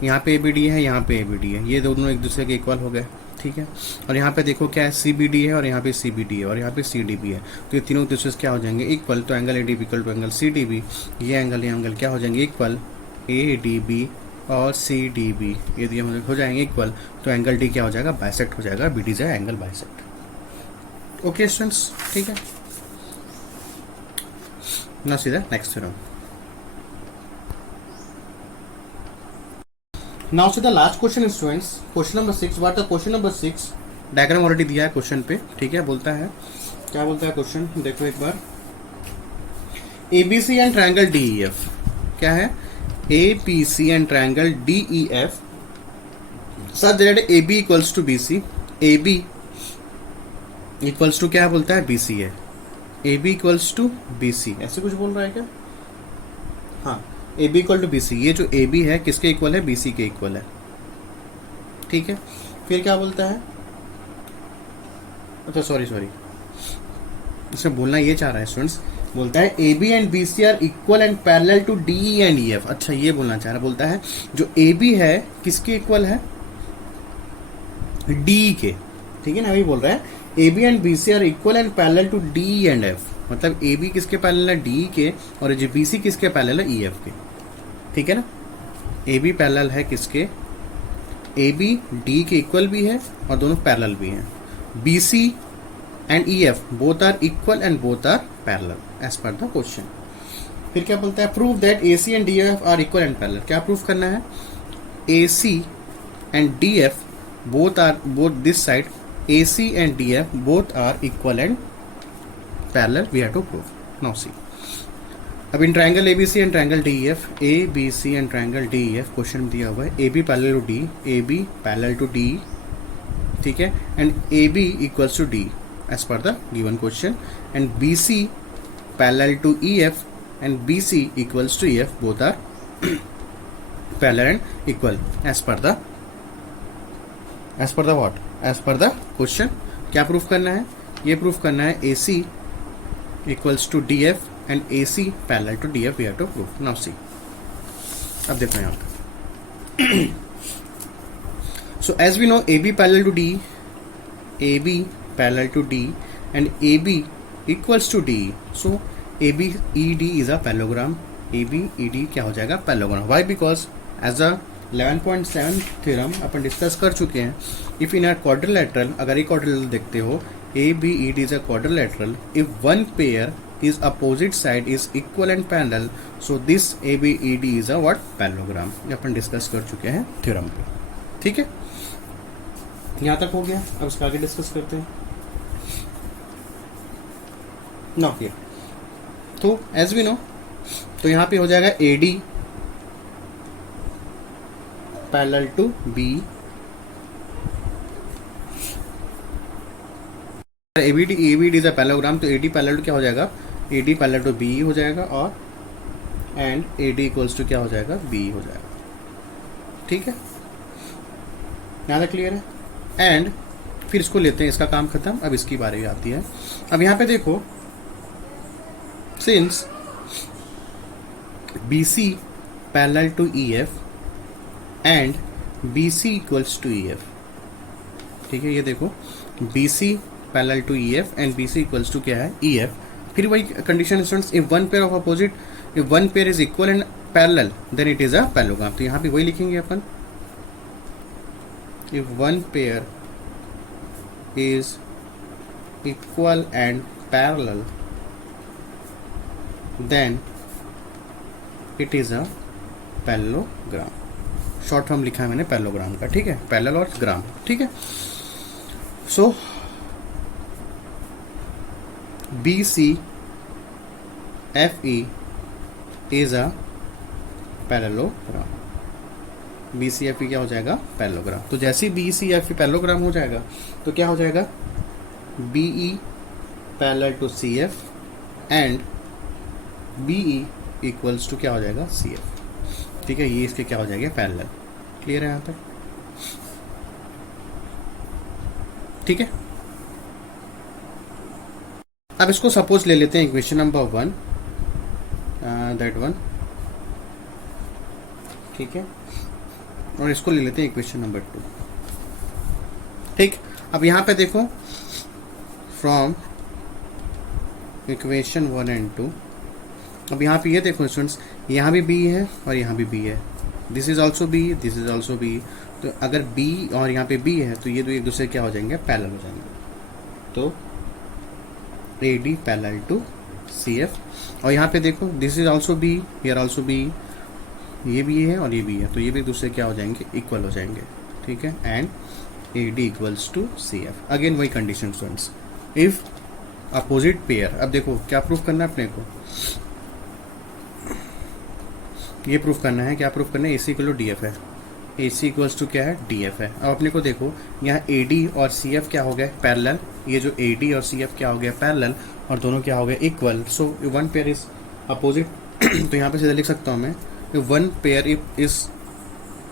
यहाँ पे ए बी डी है, यहाँ पे ए बी डी है, ये दोनों एक दूसरे के इक्वल हो गए, ठीक है। और यहाँ पे देखो क्या है, सी बी डी है और यहाँ पे सी बी डी है और यहाँ पे सी डी बी है, तो ये तीनों एक दूसरे से क्या हो जाएंगे, इक्वल। तो angle A D B equal to angle C D B, ये एंगल क्या हो जाएंगे, इक्वल। ए डी बी और सी डी बी ये दिए हो जाएंगे इक्वल, तो एंगल डी क्या हो जाएगा, बाइसेक्ट हो जाएगा, बी डी जाए एंगल बाइसेक्ट। ओके स्टूडेंट्स, ठीक है। Now see the next theorem. Now see the last question students. Question number 6. What the question number 6? Diagram already दिया है क्वेश्चन पे, ठीक है। बोलता है, क्या बोलता है क्वेश्चन, देखो एक बार। A B C and triangle D E F, क्या है, A P C and triangle D E F such that A B equals to B C, A B equals to क्या बोलता है, बी सी है, A B equals to B C, ऐसे कुछ बोल रहा है क्या, हाँ, A B equal to B C. ये जो ए बी है किसके इक्वल है, बी सी के इक्वल है, ठीक है। फिर क्या बोलता है, अच्छा सॉरी इसमें बोलना ये चाह रहा है स्टूडेंट्स, बोलता है A B and B C are equal and parallel to D E and E F. अच्छा ये बोलना चाह रहा है, बोलता है जो ए बी है किसके इक्वल है, डी के, ठीक है ना। अभी बोल रहा है A B and B C are equal and parallel to D and F, मतलब ए बी किसके पैरेलल है, डी के, और जो बी सी किसके पैरेलल है, ई एफ के, ठीक है ना। ए बी पैरेलल है किसके, ए बी डी के इक्वल भी है और दोनों पैरेलल भी हैं। B C and E F both are equal and both are parallel as per the question. फिर क्या बोलता है, prove that A C and D F are equal and parallel. क्या प्रूफ करना है, A C and D F both this side, AC and DF both are equal and parallel, we have to prove. Now see, अब इन triangle ABC and triangle DEF, ABC and triangle DEF question में दिया हुआ है, AB parallel to D, AB parallel to D, ठीक है, and AB equals to D as per the given question, and BC parallel to EF and BC equals to EF, both are parallel and equal as per the what, as per the question. क्या प्रूफ करना है, ये प्रूफ करना है A C equals to D F and A C parallel to D F, we have to proof. Now see, अब देखो यहाँ पे, so as we know A B parallel to D, A B parallel to D and A B equals to D, so A B E D is a parallelogram, A B E D क्या हो जाएगा, parallelogram. Why, because as a 11.7 theorem अपन डिस्कस कर चुके हैं, इफ इन अ क्वाड्रिलेटरल, अगर एक क्वाड्रिलेटरल देखते हो, A B E D is a quadrilateral, if one pair is opposite side is equal and parallel, so this A B E D is a what, parallelogram. ये अपन डिस्कस कर चुके हैं थ्योरम पे, ठीक है। यहाँ तक हो गया, अब इसका आगे डिस्कस करते हैं। नाउ हियर, तो एज वी नो, तो यहाँ पे हो जाएगा A D parallel to B, ABD is a parallelogram, तो एडी पैरेलल क्या हो जाएगा, एडी पैरेलल टू बी हो जाएगा, और and A D equals to क्या हो जाएगा, बी हो जाएगा। ठीक है, यहाँ तक क्लियर है। एंड फिर इसको लेते हैं, इसका काम खत्म, अब इसकी बारी आती है। अब यहाँ पे देखो, since B C parallel to E F and B C equals to E F. ठीक है, ये देखो B C parallel to E F and B C equals to क्या है, ई एफ। फिर वही condition students, if one pair of opposite, if one pair is equal and parallel then it is a parallelogram. तो यहाँ पे वही लिखेंगे अपन, if one pair is equal and parallel then it is a parallelogram। Short form लिखा है मैंने पैरेललोग्राम का। ठीक है, पैरेलल और ग्राम। ठीक है, so B C F E is a parallelogram. B C F E क्या हो जाएगा, पैरेललोग्राम। तो जैसे ही B C F E parallelogram हो जाएगा तो क्या हो जाएगा, B E parallel to C F and B E equals to क्या हो जाएगा, सी एफ। ठीक है, ये इसके क्या हो जाएगा, पैरेलल। क्लियर है यहाँ तक? ठीक है, अब इसको सपोज ले लेते हैं इक्वेशन नंबर 1, दैट वन। ठीक है, और इसको ले लेते हैं इक्वेशन नंबर 2। ठीक, अब यहां पे देखो, फ्रॉम इक्वेशन 1 एंड 2, अब यहाँ पे ये देखो स्टूडेंट्स, यहाँ भी बी है और यहाँ भी बी है, this is also B, this is also B. तो अगर बी और यहाँ पे बी है तो ये दो एक दूसरे क्या हो जाएंगे, पैरेलल हो जाएंगे। तो A D parallel to C F, और यहाँ पे देखो this is also B, here also B, ये भी है और ये भी है, तो ये भी एक दूसरे क्या हो जाएंगे, इक्वल हो जाएंगे। ठीक है, and A D equals to C F. Again वही condition students, if opposite pair. अब देखो क्या प्रूफ करना है अपने को, ये प्रूफ करना है, क्या प्रूफ करना है, A C equal to D F है, ए सी इक्वल्स टू क्या है, डी एफ है। अब अपने को देखो यहाँ ए डी और सी एफ क्या हो गए, पैरेलल। ये जो ए डी और सी एफ क्या हो गया, पैरेलल, और दोनों क्या हो गए, equal. So one pair is opposite. तो यहाँ पे सीधा लिख सकता हूँ मैं, one pair is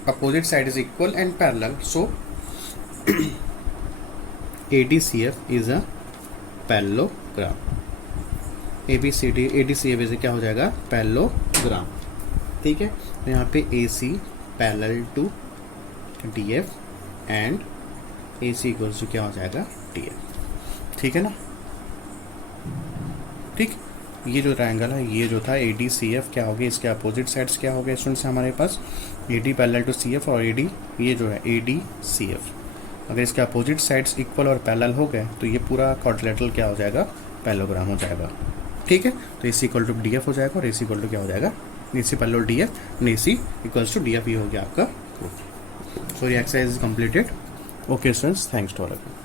opposite side is equal and parallel, so ADCF is a parallelogram। ABCD ADCF इसे क्या हो जाएगा, पैरेललोग्राम। ठीक है, तो यहाँ पे AC parallel to DF and AC equals to क्या हो जाएगा, DF। ठीक है ना? ठीक, ये जो ट्रायंगल है, ये जो था ADCF क्या हो गया, इसके अपोजिट साइड्स क्या हो गए स्टूडेंट्स हमारे पास, AD पैरेलल टू CF और AD, ये जो है ADCF। अगर इसके अपोजिट साइड्स इक्वल और पैरेलल हो गए तो ये पूरा क्वाड्रिलेटरल क्या हो जाएगा, पैरेललोग्राम हो जाएगा। ठीक है, तो AC इक्वल टू DF हो जाएगा और AC इक्वल टू क्या हो जाएगा, AC parallel DF and AC equals to DF। ये हो गया आपका प्रूफ। सो ये exercise is completed. Okay students, thanks to all of you.